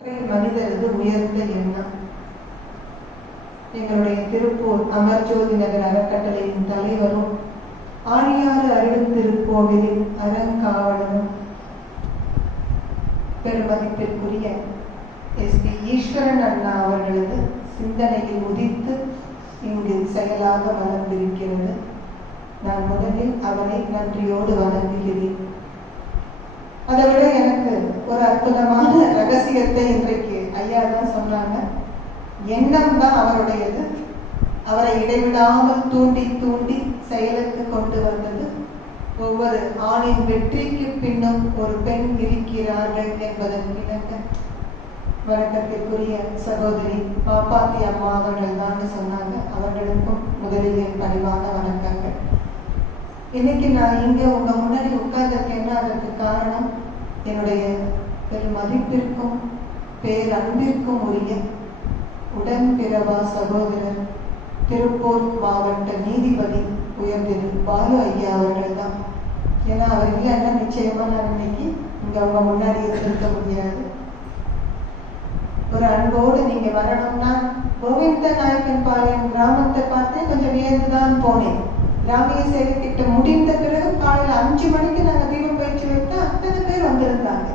மனிதரது உயர்ந்த எண்ணம். எங்களுடைய திருப்பூர் அமர்ஜோதி நகர் அறக்கட்டளையின் தலைவரும் ஆழியாறு அறிவுத்திருக்கோவிலின் அறங்காவலரும் பெருமதிப்பிற்குரிய எஸ்.பி. ஈஸ்வரன் அண்ணா அவர்களது சிந்தனையில் உதித்து இங்கு செயலாக வளர்ந்திருக்கிறது. நான் முதலில் அவரை நன்றியோடு வணங்குகிறேன். அதை விட எனக்கு ஒரு அற்புதமான ரகசியத்தை இன்றைக்கு ஐயா தான் சொன்னாங்க. எண்ணம் தான் அவருடையது. அவரை இடைவிடாமல் தூண்டி தூண்டி செயலுக்கு கொண்டு வந்தது. ஒவ்வொரு ஆணின் வெற்றிக்கு பின்னும் ஒரு பெண் இருக்கிறார்கள் என்பதன் இணங்க வணக்கத்திற்குரிய சகோதரி பாப்பாத்தி அம்மா அவர்கள் தான் சொன்னாங்க. அவர்களுக்கும் முதலில் என் பணிவான வணக்கங்கள். இன்னைக்கு நான் இங்க உங்க முன்னாடி உட்கார்ந்திருக்கேன்னா அதற்கு காரணம் என்னுடைய பெரும் மதிப்பிற்கும் பேரன்பிற்கும் உரிய உடன்பிறவா சகோதரர் திருப்பூர் மாவட்ட நீதிபதி உயர்திரு பாலு ஐயா அவர்கள் தான். ஏன்னா அவர் இல்லைன்னா நிச்சயமா நான் இன்னைக்கு இங்க அவங்க முன்னாடி இருக்க முடியாது. ஒரு அன்போடு நீங்க வரணும்னா கோவிந்த நாயக்கன் பாளையம் கிராமத்தை பார்த்தே கொஞ்சம் வியந்துதான் போனேன். கிராமிய சேவை திட்டம் முடிந்த பிறகு காலையில் 5 மணிக்கு நாங்க தீபம் பயிற்சி வைத்தா அத்தனை பேர் வந்திருந்தாங்க.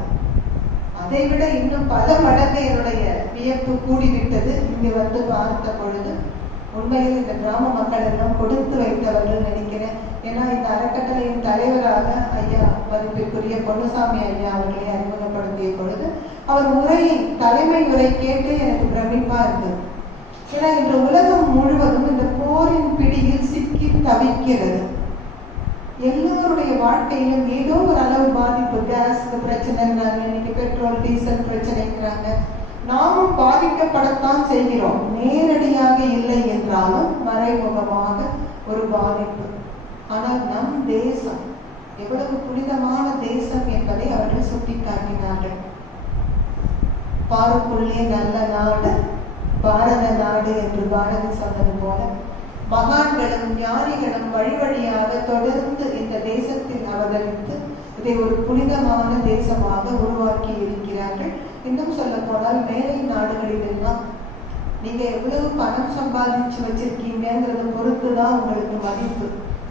அதை விட இன்னும் பல மடங்கு என்னுடைய வியப்பு கூடிவிட்டது இங்க வந்து பார்த்த பொழுது. உண்மையில் இந்த கிராம மக்கள் எல்லாம் கொடுத்து வைத்தவர்கள் நினைக்கிறேன். ஏன்னா இந்த அறக்கட்டளையின் தலைவராக ஐயா மதிப்பிற்குரிய பொன்னுசாமி ஐயா அவர்களை அறிமுகப்படுத்திய பொழுது அவர் தலைமை உரை கேட்டு எனக்கு பிரமிப்பா இருந்தது. ஏன்னா இன்று உலகம் முழுவதும் இந்த போரின் பிடியில் சிக்கி தவிக்கிறது. எல்லோருடைய வாழ்க்கையிலும் ஏதோ ஒரு அளவு பாதிப்பு. கேஸ்க்கு பிரச்சனைங்கிறாங்க, இன்னைக்கு பெட்ரோல் டீசல் பிரச்சனைங்கிறாங்க. நாமும் பாதிக்கப்படத்தான் செய்கிறோம். நேரடியாக இல்லை என்றாலும் மறைமுகமாக ஒரு பாதிப்பு. ஆனால் நம் தேசம் எவ்வளவு புனிதமான தேசம் என்பதை அவர்கள் சுட்டிக்காட்டினார்கள். பாருக்குள்ளே நல்ல நாடு பாரத நாடு என்று பாரதி சொன்னது போல மகான்களும் ஞானிகளும் வழி வழியாக தொடர்ந்து இந்த தேசத்தில் அவதரித்து இதை ஒரு புனிதமான தேசமாக உருவாக்கி இருக்கிறார்கள். இன்னும் சொல்ல போனால் மேலை நாடுகளில் எல்லாம் நீங்க எவ்வளவு பணம் சம்பாதிச்சு வச்சிருக்கீங்கிறத பொறுத்துதான் உங்களுக்கு மதிப்பு.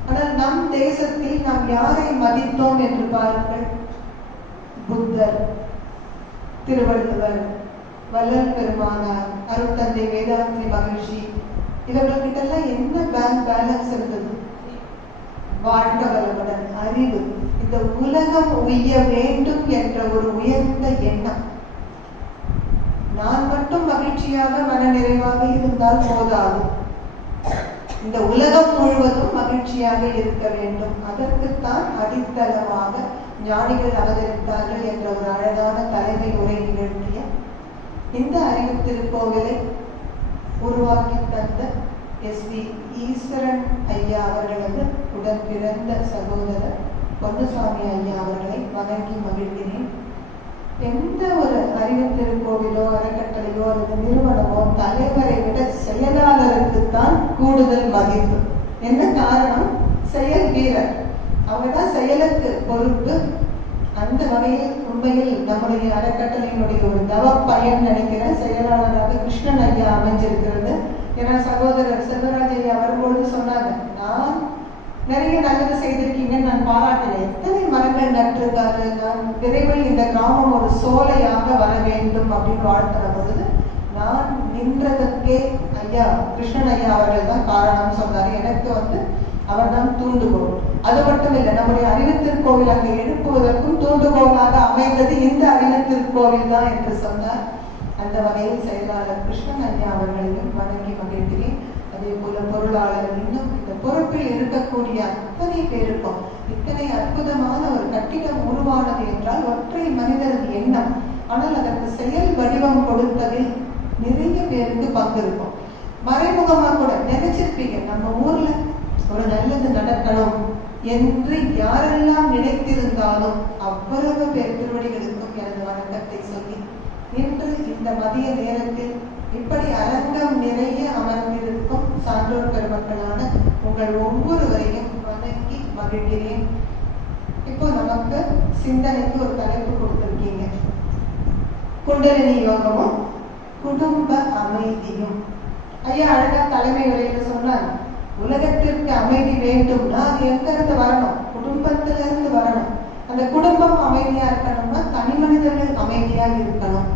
ஆனால் நம் தேசத்தில் நாம் யாரை மதித்தோம் என்று பாருங்கள். புத்தர், திருவள்ளுவர், வள்ளல் பெருமானார், அருட்தந்தை வேதாந்தி மகிழ்ச்சி, இவர்கள்கிட்ட எல்லாம் என்ன பேங்க் பேலன்ஸ் இருந்தது? வாழ்க வளமுடன், அறிவு. இந்த உலகம் உய்ய வேண்டும் என்ற ஒரு உயர்ந்த எண்ணம். நான் மட்டும் மகிழ்ச்சியாக மனநிறைவாக இருந்தால் போதாது. இந்த உலகம் முழுவதும் மகிழ்ச்சியாக இருக்க வேண்டும். அதற்குத்தான் அடித்தளமாக ஞானிகள் அவதரித்தார்கள் என்ற ஒரு அழகான தலைமை உரை நிகழ்த்திய இந்த அறிவு திருக்கோவிலை உருவாக்கி தந்த எஸ்.பி. ஈஸ்வரன் ஐயா அவர்களது உடன் பிறந்த சகோதரர் பொன்னுசாமி ஐயா அவர்களை வணங்கி மகிழ்கிறேன். எந்த ஒரு அறிவு திருக்கோவிலோ அறக்கட்டளையோ அல்லது நிறுவனமோ தலைவரை விட செயலாளருக்குத்தான் கூடுதல் மதிப்பு. என்ன காரணம்? செயல் வீரர். அவங்கதான் செயலுக்கு பொறுப்பு. அந்த வகையில் உண்மையில் நம்முடைய அறக்கட்டளையினுடைய ஒரு தவ பயன் நினைக்கிற செயலாளராக கிருஷ்ணன் ஐயா அமைஞ்சிருக்கிறது. ஏன்னா சகோதரர் செல்வராஜ் ஐயா வரும்பொழுது சொன்னாங்க, நான் நிறைய நல்லது செய்திருக்கீங்கன்னு நான் பாராட்டினேன். எத்தனை மரங்கள் நட்டிருக்காரு. நான் விரைவில் இந்த கிராமம் ஒரு சோலையாக வர வேண்டும் அப்படின்னு வாழ்த்துற பொழுது நான் நின்றதற்கே ஐயா கிருஷ்ணன் ஐயா அவர்கள் தான் காரணம் சொன்னாரு. எனக்கு அவர் தான் தூண்டுகோல். அது மட்டும் இல்லை, நம்முடைய அறிவுத்திருக்கோவில் அங்கு எழுப்புவதற்கும் தூண்டுகோலாக அமைந்தது இந்த அறிவுத்திருக்கோவில் தான் என்று சொன்னார். அந்த வகையில் செயலாளர் கிருஷ்ணன் ஐயா அவர்களையும் வணங்கி மகிழ்கிறேன். அதே போல பொருளாளர், இன்னும் இந்த பொறுப்பில் இருக்கக்கூடிய அத்தனை பேருக்கும் இத்தனை அற்புதமான ஒரு கட்டிடம் உருவானது என்றால் ஒற்றை மனிதரது எண்ணம். ஆனால் அதற்கு செயல் வடிவம் கொடுத்ததில் நிறைய பேருக்கு பங்கு இருக்கும். மறைமுகமா கூட நினைச்சிருப்பீங்க, நம்ம ஊர்ல ஒரு நல்லது நடக்கணும் என்று யாரெல்லாம் நினைத்திருந்தாலும் அவ்வளவு பேர் திருவடிகளுக்கும் எனது வணக்கத்தை சொல்லி இன்று இந்த மதிய நேரத்தில் இப்படி அரங்கம் நிறைய அமர்ந்திருக்கும் சான்றோர் பெருமக்களான உங்கள் ஒவ்வொருவரையும் வணங்கி மகிழ்கிறேன். இப்போ நமக்கு சிந்தனைக்கு ஒரு தலைப்பு கொடுத்திருக்கீங்க. குண்டலினி யோகமும் குடும்ப அமைதியும். ஐயா அழகா தலைமை உரையில சொன்னார், உலகத்திற்கு அமைதி வேண்டும்னா அது எங்க இருந்து வரணும்? குடும்பத்தில இருந்து வரணும். அந்த குடும்பம் அமைதியா இருக்கணும்னா தனி மனிதர்கள் அமைதியா இருக்கணும்.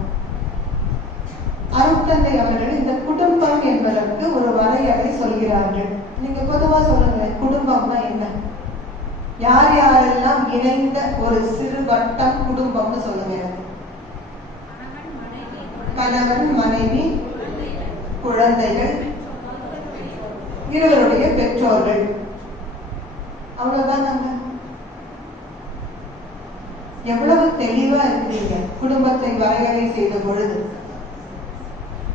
அருட்தந்தை அவர்கள் இந்த குடும்பம் என்பதற்கு ஒரு வரையறை சொல்கிறார்கள். நீங்க பொதுவா சொல்லுங்க, குடும்பம்னா என்ன? யார் யாரெல்லாம் இணைந்த ஒரு சிறு வட்டம் குடும்பம்னு சொல்லுங்க. கணவன், மனைவி, குழந்தைகள், இருவருடைய பெற்றோர்கள், அவ்வளவுதான். எவ்வளவு தெளிவா இருக்கிறீங்க குடும்பத்தை வரையறை செய்த பொழுது.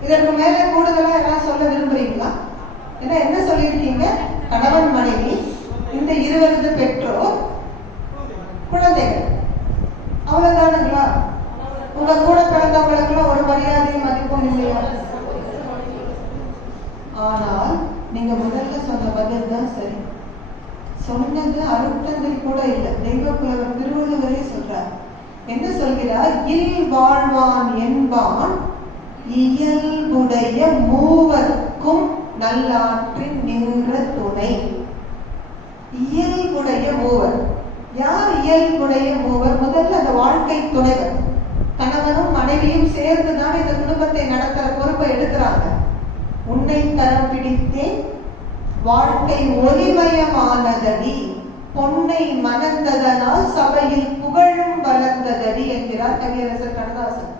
இதற்கு மேல கூடுதலா யாராவது சொல்ல விரும்புறீங்களா? ஏன்னா என்ன சொல்லியிருக்கீங்க? கணவன், மனைவி, இந்த இருவரது பெற்றோர், குழந்தைகள், அவ்வளவுதானுங்களா? உங்க கூட பிறந்தவங்களுக்குலாம் ஒரு மரியாதையும் மதிப்பும் இல்லையா? ஆனால் நீங்க முதல்ல சொன்ன பதில் தான் சரி. சொன்னது அருட்தந்தை கூட இல்லை, தெய்வ புலவர் திருவள்ளுவரே சொல்றார். என்ன சொல்கிறார்? இல் வாழ்வான் என்பான் இயல்புடைய மூவர்க்கும் நல்லாற்றின் நின்ற துணை. இயல்புடைய மூவர் யார்? இயல்புடைய மூவர் முதல்ல அந்த வாழ்க்கை துணைவர். கணவனும் மனைவியும் சேர்ந்துதான் இந்த குடும்பத்தை நடத்துற பொறுப்பை எடுக்கிறாங்க. உன்னை தரம் பிடித்தேன் வாழ்க்கை ஒளிமயமானதடி, பொன்னை மணந்ததனால் சபையில் புகழும் வளர்ந்ததடி என்கிறார் கவியரசர் கண்ணதாசன்.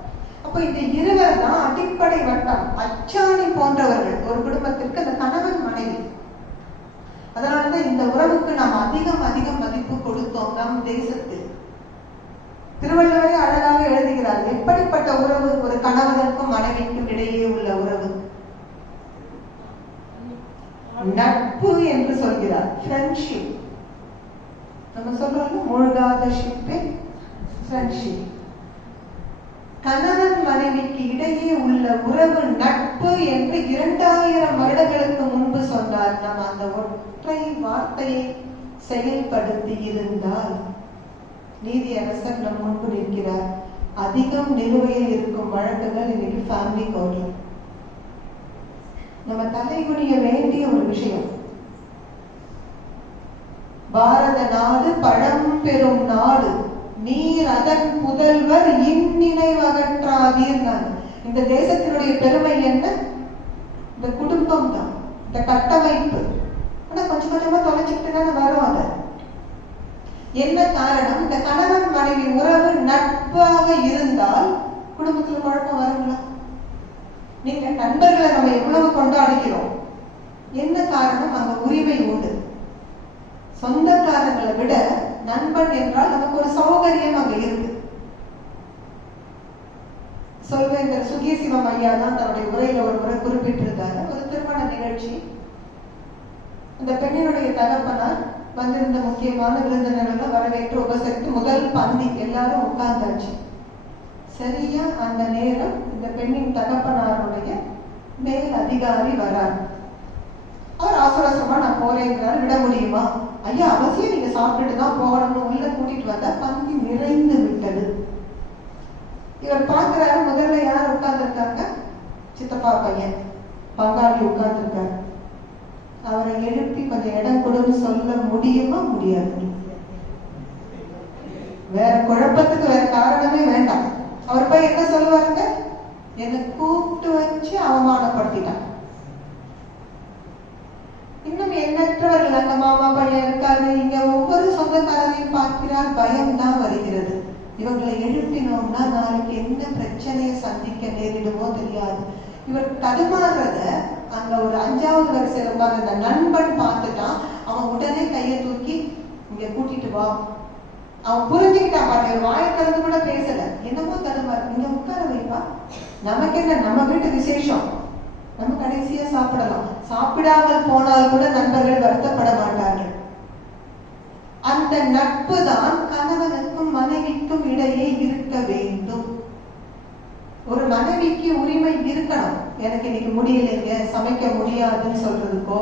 அப்ப இந்த இருவர் தான் அடிப்படை வட்டம், அச்சாணி போன்றவர்கள் ஒரு குடும்பத்திற்கு, அந்த கணவன் மனைவி. அதனாலதான் இந்த உறவுக்கு நாம் அதிகம் அதிகம் மதிப்பு கொடுத்தோம் நம் தேசத்தில். திருவள்ளுவரே அழகாக எழுதுகிறார், எப்படிப்பட்ட உறவு ஒரு கணவனுக்கும் மனைவிக்கும் இடையே உள்ள உறவு. நட்பு என்று சொல்கிறார், ஃப்ரெண்ட்ஷிப். நம்ம சொல்றோம் மூழ்காத ஷிப்பே ஃப்ரெண்ட்ஷிப். கணவன் மனைவிக்கு இடையே உள்ள உறவு நட்பு என்று 2000 வருடங்களுக்கு முன்பு சொன்னார். நாம் அந்த ஒற்றை வார்த்தையை செயல்படுத்தி இருந்தால் நீதியரசர் நம் முன்பு நிற்கிறார். அதிகம் நிலுவையில் இருக்கும் வழக்குகள் இன்னைக்கு ஃபேமிலி கோர்ட்ல. நம்ம தலைகுனிய வேண்டிய ஒரு விஷயம். பாரத நாடு பழம்பெரும் நாடு, நீர் அதன் புதல்வர் இந்நினைவகற்றாதீர். இந்த தேசத்தினுடைய பெருமை என்ன? இந்த குடும்பம் தான், இந்த கட்டமைப்பு. ஆனா கொஞ்சம் கொஞ்சமா தொலைச்சிட்டு தானே வரும். அது என்ன காரணம்? இந்த கணவன் மனைவி உறவு நட்பாக இருந்தால் குடும்பத்துல குழப்பம் வருங்களா? நீங்க நண்பர்களை நம்ம எவ்வளவு கொண்டாடுகிறோம், என்ன காரணம்? அங்க உரிமை உண்டு. சொந்தக்காரங்களை விட நண்பன் என்றால் நமக்கு ஒரு சௌகரியம் அங்க இருக்கு. சொல்வேந்தர் சுகிய சிவம் ஐயா தான் தன்னுடைய உரையில ஒரு முறை குறிப்பிட்டிருந்தாரு. ஒரு திருமண நிகழ்ச்சி, அந்த பெண்ணினுடைய தகப்பனார் வந்திருந்த முக்கியமான விருந்தினர்கள் வரவேற்று உபசரித்து முதல் பந்தி எல்லாரும் உட்கார்ந்தாச்சு. சரியா அந்த நேரம் இந்த பெண்ணின் தகப்பனாருடைய மேல் அதிகாரி வரார். அவர் அவசரமா நான் போறேங்கிறார். விட முடியுமா? ஐயா அவசியம் நீங்க சாப்பிட்டுட்டு தான் போகணும். உள்ள கூட்டிட்டு வந்தா பந்தி நிறைந்து விட்டது. இவர் பார்க்கிறாரு, முதல்ல யார் உட்கார்ந்து இருக்காங்க? சித்தப்பா பையன் பங்காளி உட்கார்ந்து இருக்காரு. அவரை எழுப்பி கொஞ்சம் இடம் கொடுன்னு சொல்ல முடியுமா? முடியாது. வேற குழப்பத்துக்கு வேற காரணமே வேண்டாம். அவர் போய் என்ன சொல்லுவாருங்க? என்னை கூப்பிட்டு வச்சு அவமானப்படுத்திட்டான். இன்னும் எண்ணற்றவர்கள், அங்க மாமா பையன் இருக்காரு, இங்க ஒவ்வொரு சொந்தக்காரரையும் பார்க்கிறார். பயம் தான் வருகிறது. இவங்களை எழுப்பினோம்னா நாளைக்கு என்ன பிரச்சனையை சந்திக்க நேரிடுமோ தெரியாது. இவர் தடுமாறுறத அங்க ஒரு 5வது வரிசையில உட்கார்ந்து அந்த நண்பன் பார்த்துட்டான். அவன் உடனே கையை தூக்கி இங்க கூட்டிட்டு வா. அவன் புரிஞ்சுக்கிட்டான். பாரு, வாயை திறந்து கூட பேசல. என்னமோ தடுமாறு, இங்க உட்கார வைப்பா. நமக்கு என்ன, நம்ம வீட்டு விசேஷம், நம்ம கடைசியா சாப்பிடலாம். சாப்பிடாமல் போனால் கூட நண்பர்கள் வருத்தப்பட மாட்டார்கள். அந்த நட்பு தான் கணவனுக்கும் மனைவிக்கும் இடையே இருக்க வேண்டும். ஒரு மனைவிக்கு உரிமை இருக்கணும். எனக்கு இன்னைக்கு முடியலைங்க, சமைக்க முடியாதுன்னு சொல்றதுக்கோ,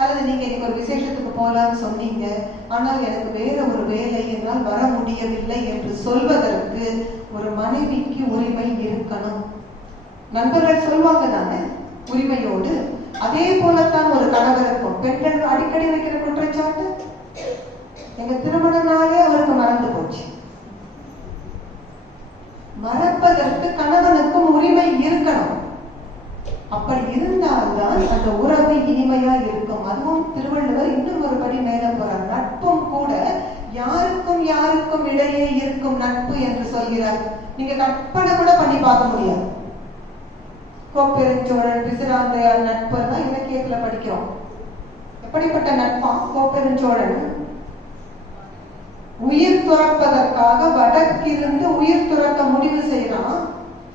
அல்லது நீங்க இன்னைக்கு ஒரு விசேஷத்துக்கு போலான்னு சொன்னீங்க, ஆனால் எனக்கு வேற ஒரு வேலை, என்னால் வர முடியவில்லை என்று சொல்வதற்கு ஒரு மனைவிக்கு உரிமை இருக்கணும். நண்பர்கள் சொல்வாங்க தானே உரிமையோடு. அதே போலத்தான் ஒரு கணவருக்கும். பெண்கள் அடிக்கடி வைக்கிற குற்றச்சாட்டு, எங்க திருமண நாளே அவருக்கு மறந்து போச்சு. மறப்பதற்கு கணவனுக்கும் உரிமை இருக்கணும். அப்படி இருந்தால்தான் அந்த உறவு இனிமையா இருக்கும். அதுவும் திருவள்ளுவர் இன்னும் ஒரு படி மேல போறார். நட்பும் கூட யாருக்கும் யாருக்கும் இடையே இருக்கும் நட்பு என்று சொல்கிறார். நீங்க கற்பனை கூட பண்ணி பார்க்க முடியாது. கோப்பெருஞ்சோழன் பிசிராந்தையார் நட்பு தான் இலக்கியத்துல படிக்கிறோம். எப்படிப்பட்ட நட்பா? கோப்பெருஞ்சோழன் உயிர் துறப்பதற்காக வடக்கிருந்து உயிர் துறக்க முடிவு செய்யறான்.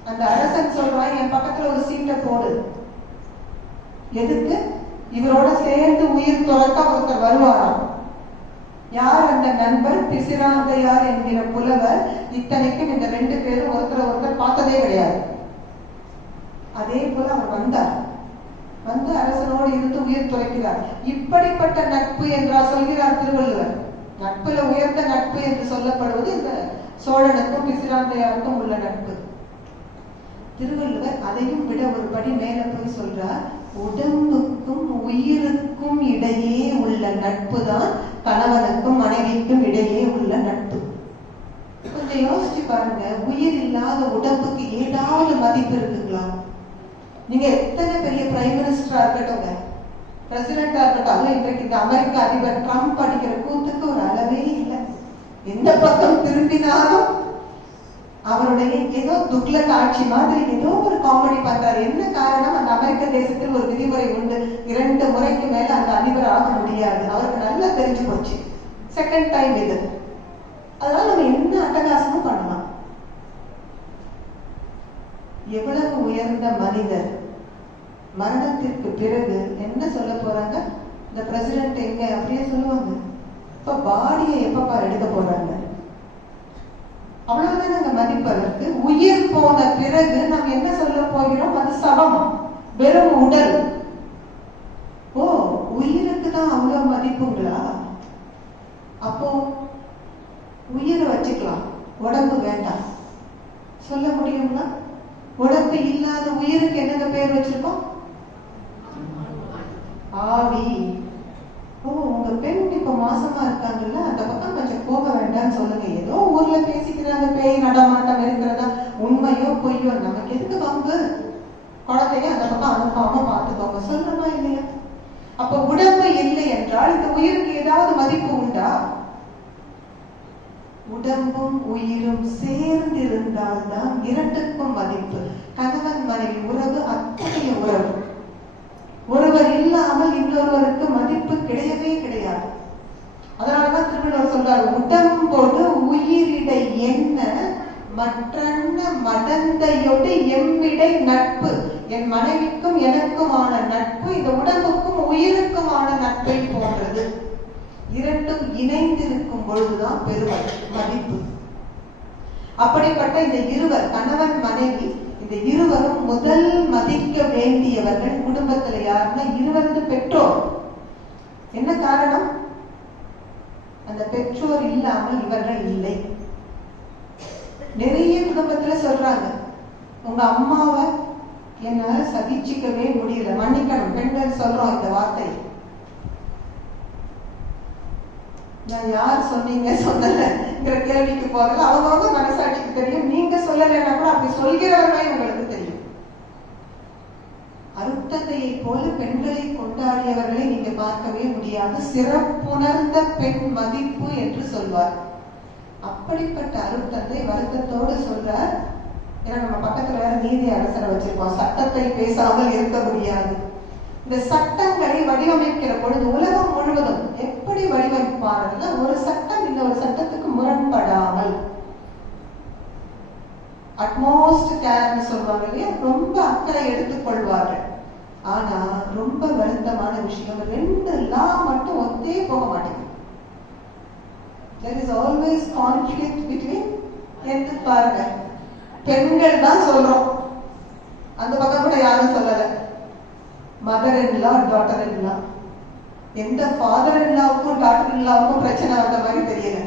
அந்த அரசன் சொல்றான், என் பக்கத்துல ஒரு சீட்டை போடு. எதுக்கு? இவரோட சேர்ந்து உயிர் துறக்க ஒருத்தர் வருவாராம். யார் அந்த நண்பர்? பிசிராந்தையார் என்கிற புலவர். இத்தனைக்கும் இந்த 2 பேரும் ஒருத்தர் பார்த்ததே கிடையாது. அதே போல அவர் வந்தார். வந்து அரசனோடு இருந்து உயிர் துறக்கிறார். இப்படிப்பட்ட நட்பு என்றா சொல்கிறார் திருவள்ளுவர். நட்புல உயர்ந்த நட்பு என்று சொல்லப்படுவது இந்த சோழனுக்கும் பிசிராந்தையாருக்கும் உள்ள நட்பு. திருவள்ளுவர் அதையும் விட ஒரு படி மேல போய் சொல்றார், உடம்புக்கும் உயிருக்கும் இடையே உள்ள நட்பு தான் கணவனுக்கும் மனைவிக்கும் இடையே உள்ள நட்பு. கொஞ்சம் யோசிச்சு பாருங்க, உயிர் இல்லாத உடம்புக்கு ஏதாவது மதிப்பு இருக்குங்களா? நீங்க எத்தனை பெரிய பிரைம் மினிஸ்டரா இருக்கட்டும், பிரசிடென்டா இருக்கட்டும், அதுவும் இன்றைக்கு இந்த அமெரிக்க அதிபர் ட்ரம்ப் அடிக்கிற கூத்துக்கு ஒரு அளவே இல்லை. எந்த பக்கம் திரும்பினாலும் அவருடைய ஏதோ துக்ளக் ஆட்சி மாதிரி ஏதோ ஒரு காமெடி பண்றாரு. என்ன காரணம்? அந்த அமெரிக்க தேசத்தில் ஒரு விதிமுறை உண்டு, 2 முறைக்கு மேல அந்த அதிபர் ஆக முடியாது. அவருக்கு நல்லா தெரிஞ்சு போச்சு, செகண்ட் டைம் இது. அதனால நம்ம என்ன அட்டகாசமும் பண்ணலாம். எவ்வளவு உயர்ந்த மனிதர் மரணத்திற்கு பிறகு என்ன சொல்ல போறாங்க? இந்த பிரசிடென்ட் எங்க அப்படியே சொல்லுவாங்க. இப்ப பாடியை எப்ப எடுக்க போறாங்க? அவ்வளவுதான் நாங்க மதிப்பதற்கு. உயிர் போன பிறகு நாம் என்ன சொல்ல போகிறோம்? அது சவம், வெறும் உடல். ஓ, உயிருக்கு தான் அவ்வளவு மதிப்புங்களா? அப்போ உயிரை வச்சுக்கலாம், உடம்பு வேண்டாம் சொல்ல முடியுங்களா? உடம்பு இல்லாத உயிருக்கு என்னங்க பேர் வச்சிருக்கோம்? ஆவி. ஓ, உங்க பெண் இப்ப மாசமா இருக்காங்கல்ல, அந்த பக்கம் கொஞ்சம் போக வேண்டாம்னு சொல்லுங்க. ஏதோ ஊர்ல பேசிக்கிறாங்க, பேய் நடமாட்டம் இருக்கிறதா, உண்மையோ பொய்யோ நமக்கு எதுக்கு பங்கு? குழந்தைய அந்த பக்கம் அனுப்பாம பார்த்துக்கோங்க, சொல்றமா இல்லையா? அப்ப உடம்பு இல்லை என்றால் இந்த உயிருக்கு ஏதாவது மதிப்பு உண்டா? உடம்பும் உயிரும் சேர்ந்து இருந்தால்தான் இரண்டுக்கும் மதிப்பு. கணவன் மனைவி உறவு அத்தகைய உறவு. ஒருவர் இல்லாமல் இன்னொருவருக்கு மதிப்பு கிடையவே கிடையாது. அதனாலதான் திருவள்ளுவர் சொல்றாரு, உடம்போடு உயிரிடை என்ன மற்றன்ன மடந்தையோடு எம்மிடை நட்பு. என் மனைவிக்கும் எனக்குமான நட்பு இந்த உடம்புக்கும் உயிருக்குமான நட்பை போன்றது. இரண்டும் இணைந்திருக்கும் பொழுதுதான் பெருமை, மதிப்பு. அப்படிப்பட்ட இந்த இருவர், கணவன் மனைவி, இந்த இருவரும் முதல் மதிக்க வேண்டியவர்கள் குடும்பத்துல யாருன்னா இருவரது பெற்றோர். என்ன காரணம்? அந்த பெற்றோர் இல்லாமல் இவர்கள் இல்லை. நிறைய குடும்பத்துல சொல்றாங்க, உங்க அம்மாவை என்னால சகிச்சுக்கவே முடியல, மன்னிக்கணும். பெண்கள் சொல்றோம் இந்த வார்த்தை. நான் யார் சொன்னீங்க சொல்லலைங்கிற கேள்விக்கு போறதுல அவங்க மனசாட்சிக்கு தெரியும். நீங்க சொல்லலைன்னா கூட அப்படி சொல்கிறவர்களே உங்களுக்கு தெரியும். அருத்தந்தையை போல பெண்களை கொண்டாடியவர்களை நீங்க பார்க்கவே முடியாது. சிறப்புணர்ந்த பெண் மதிப்பு என்று சொல்வார். அப்படிப்பட்ட அருத்தந்தை வருத்தத்தோடு சொல்றார். ஏன்னா நம்ம பக்கத்துல வேற நீதி அரசரை வச்சிருக்கோம், சட்டத்தை பேசாமல் இருக்க முடியாது. இந்த சட்டங்களை வடிவமைக்கிற பொழுது உலகம் முழுவதும் எப்படி வடிவமைப்பார்கள்? ஒரு சட்டம் இன்னொரு சட்டத்துக்கு முரண்படாமல், அட்மோஸ்ட் கேர்னு சொல்லுவாங்க இல்லையா, ரொம்ப அக்கறை எடுத்துக்கொள்வார்கள். ஆனா ரொம்ப வருத்தமான விஷயம், 2 லா மட்டும் ஒத்தே போக மாட்டேங்குது. There is always conflict between. என்று பாருங்க, பெண்கள் தான் சொல்றோம், அந்த பக்கம் கூட யாரும் சொல்லல. Mother in law, daughter in law. எந்த ஃபாதர் இல்லாவுக்கும் டாக்டர் இல்லாவுக்கும் பிரச்சனை வந்த மாதிரி தெரியல,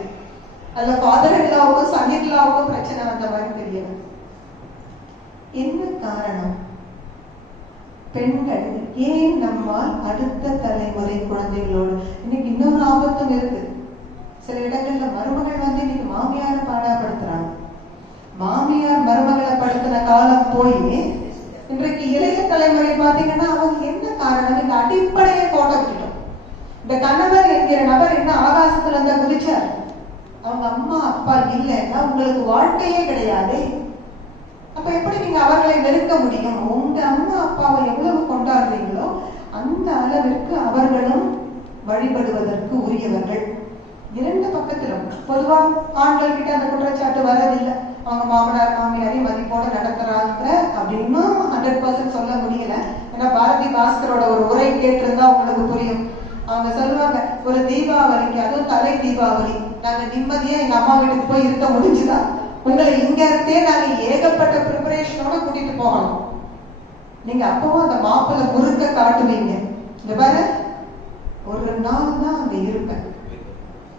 அதுல ஃபாதர் இல்லாவுக்கும் சன் இல்லாவுக்கும் பிரச்சனை வந்த மாதிரி தெரியல. என்ன காரணம்? பெண்கள் ஏன் நம்மால் அடுத்த தலைமுறை குழந்தைகளோடு இன்னைக்கு இன்னொரு ஆபத்தும் இருக்கு. சில இடங்கள்ல மருமகள் வந்து இன்னைக்கு மாமியார பாடாப்படுத்துறாங்க. மாமியார் மருமகளை படுத்தின காலம் போய் இன்றைக்கு இளைய தலைமுறை பாத்தீங்கன்னா அவங்க என்ன காரணம்? இந்த அடிப்படையை கோட்டை விட்டுட்டோம். இந்த கணவர் என்கிற நபர் என்ன ஆகாசத்துல இருந்தா குதிச்சார். அவங்க அம்மா அப்பா இல்லைன்னா உங்களுக்கு வாழ்க்கையே கிடையாது. அப்ப எப்படி நீங்க அவர்களை வெறுக்க முடியும்? உங்க அம்மா அப்பாவை எவ்வளவு கொண்டாடுறீங்களோ அந்த அளவிற்கு அவர்களும் வழிபடுவதற்கு உரியவர்கள். இரண்டு பக்கத்திலும் பொதுவா ஆண்கள் கிட்ட அந்த குற்றச்சாட்டு வரதில்லை. அவங்க மாமனார் மாமியாரையும் மதிப்போட நடத்துறாங்க அப்படின்னு 100% சொல்ல முடியல. ஏன்னா பாரதி பாஸ்கரோட ஒரு உரை கேட்டிருந்தா உங்களுக்கு புரியும். அவங்க சொல்லுவாங்க, ஒரு தீபாவளிக்கு, அதுவும் தலை தீபாவளி, நாங்க நிம்மதியா எங்க அம்மா வீட்டுக்கு போய் இருக்க முடிஞ்சுதா? உங்களை இங்க இருந்தே நாங்க ஏகப்பட்ட ப்ரிப்பரேஷனோட கூட்டிட்டு போகணும். நீங்க அப்பவும் அந்த மாப்பிள்ளை முறுக்க காட்டுவீங்க. இந்த பாரு, ஒரு நாள் தான் அங்க இருப்பேன்,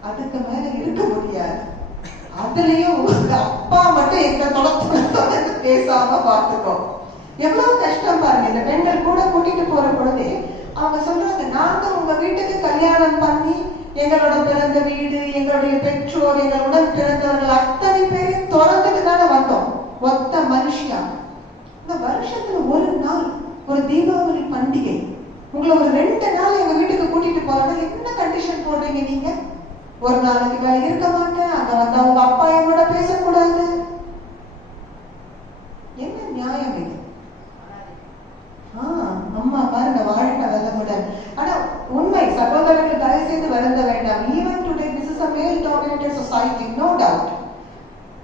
அதுக்கு மேல இருக்க முடியாது. அதுலயும் உங்க அப்பா மட்டும் எங்க தொடர்ந்து பேசாம பார்த்துக்கோ. எவ்வளவு கஷ்டம் பாருங்க. இந்த பெண்கள் கூட கூட்டிட்டு போற பொழுதே அவங்க சொல்றாங்க, நாங்க உங்க வீட்டுக்கு கல்யாணம் பண்ணி எங்களோட பிறந்த வீடு, எங்களுடைய பெற்றோர், எங்களுடன் பிறந்தவர்கள் அத்தனை பேரையும் தொடர்ந்துட்டு தானே வந்தோம். ஒத்த மனுஷா இந்த வருஷத்துல ஒரு நாள் ஒரு தீபாவளி பண்டிகை, உங்களை ஒரு 2 நாள் எங்க வீட்டுக்கு கூட்டிட்டு போறோம்னா என்ன கண்டிஷன் போடுறீங்க நீங்க? ஒரு நாளைக்கு மேல இருக்க மாட்டேன், அங்க வந்து அவங்க அப்பா என்னோட பேசக்கூடாது. என்ன நியாயம் இது? அம்மா பாருங்க, வாழ்க்கை வளமுடன். ஆனா உண்மை சகோதரர்கள் தயவு செய்து வருந்த வேண்டாம். Even today this is a male dominated society, no doubt.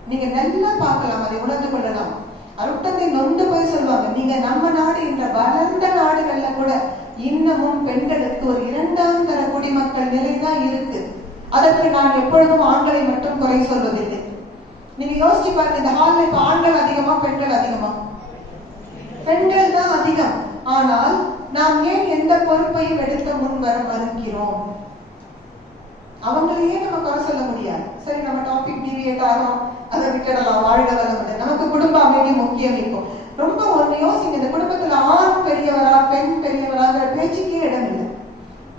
நீங்க நல்லா பார்க்கலாம், அதை உணர்ந்து கொள்ளலாம். அருட்டத்தை நொந்து போய் சொல்லுவாங்க, நீங்க நம்ம நாடு என்ற வளர்ந்த நாடுகள்ல கூட இன்னமும் பெண்களுக்கு ஒரு 2ஆம் தர குடிமக்கள் நிலைதான் இருக்கு. அதற்கு நான் எப்பொழுதும் ஆண்களை மட்டும் குறை சொல்வதில்லை. நீங்க யோசிச்சு பாருங்க, இந்த ஹால்ல இப்ப ஆண்கள் அதிகமா பெண்கள் அதிகமா? பெண்கள் தான் அதிகம். ஆனால் நாம் ஏன் எந்த பொறுப்பையும் எடுக்க முன் வர மறுக்கிறோம்? அவங்களையே நம்ம குறை சொல்ல முடியாது. சரி, நம்ம டாபிக் டிவியேட் ஆகும், அதை விட்டுடலாம், வாழ்க வளமுடன். நமக்கு குடும்ப அமைதி முக்கியம். இப்போ ரொம்ப ஒண்ணு யோசிங்க, இந்த குடும்பத்துல ஆண் பெரியவரா பெண் பெரியவராங்கிற பேச்சுக்கே இடம் இல்லை.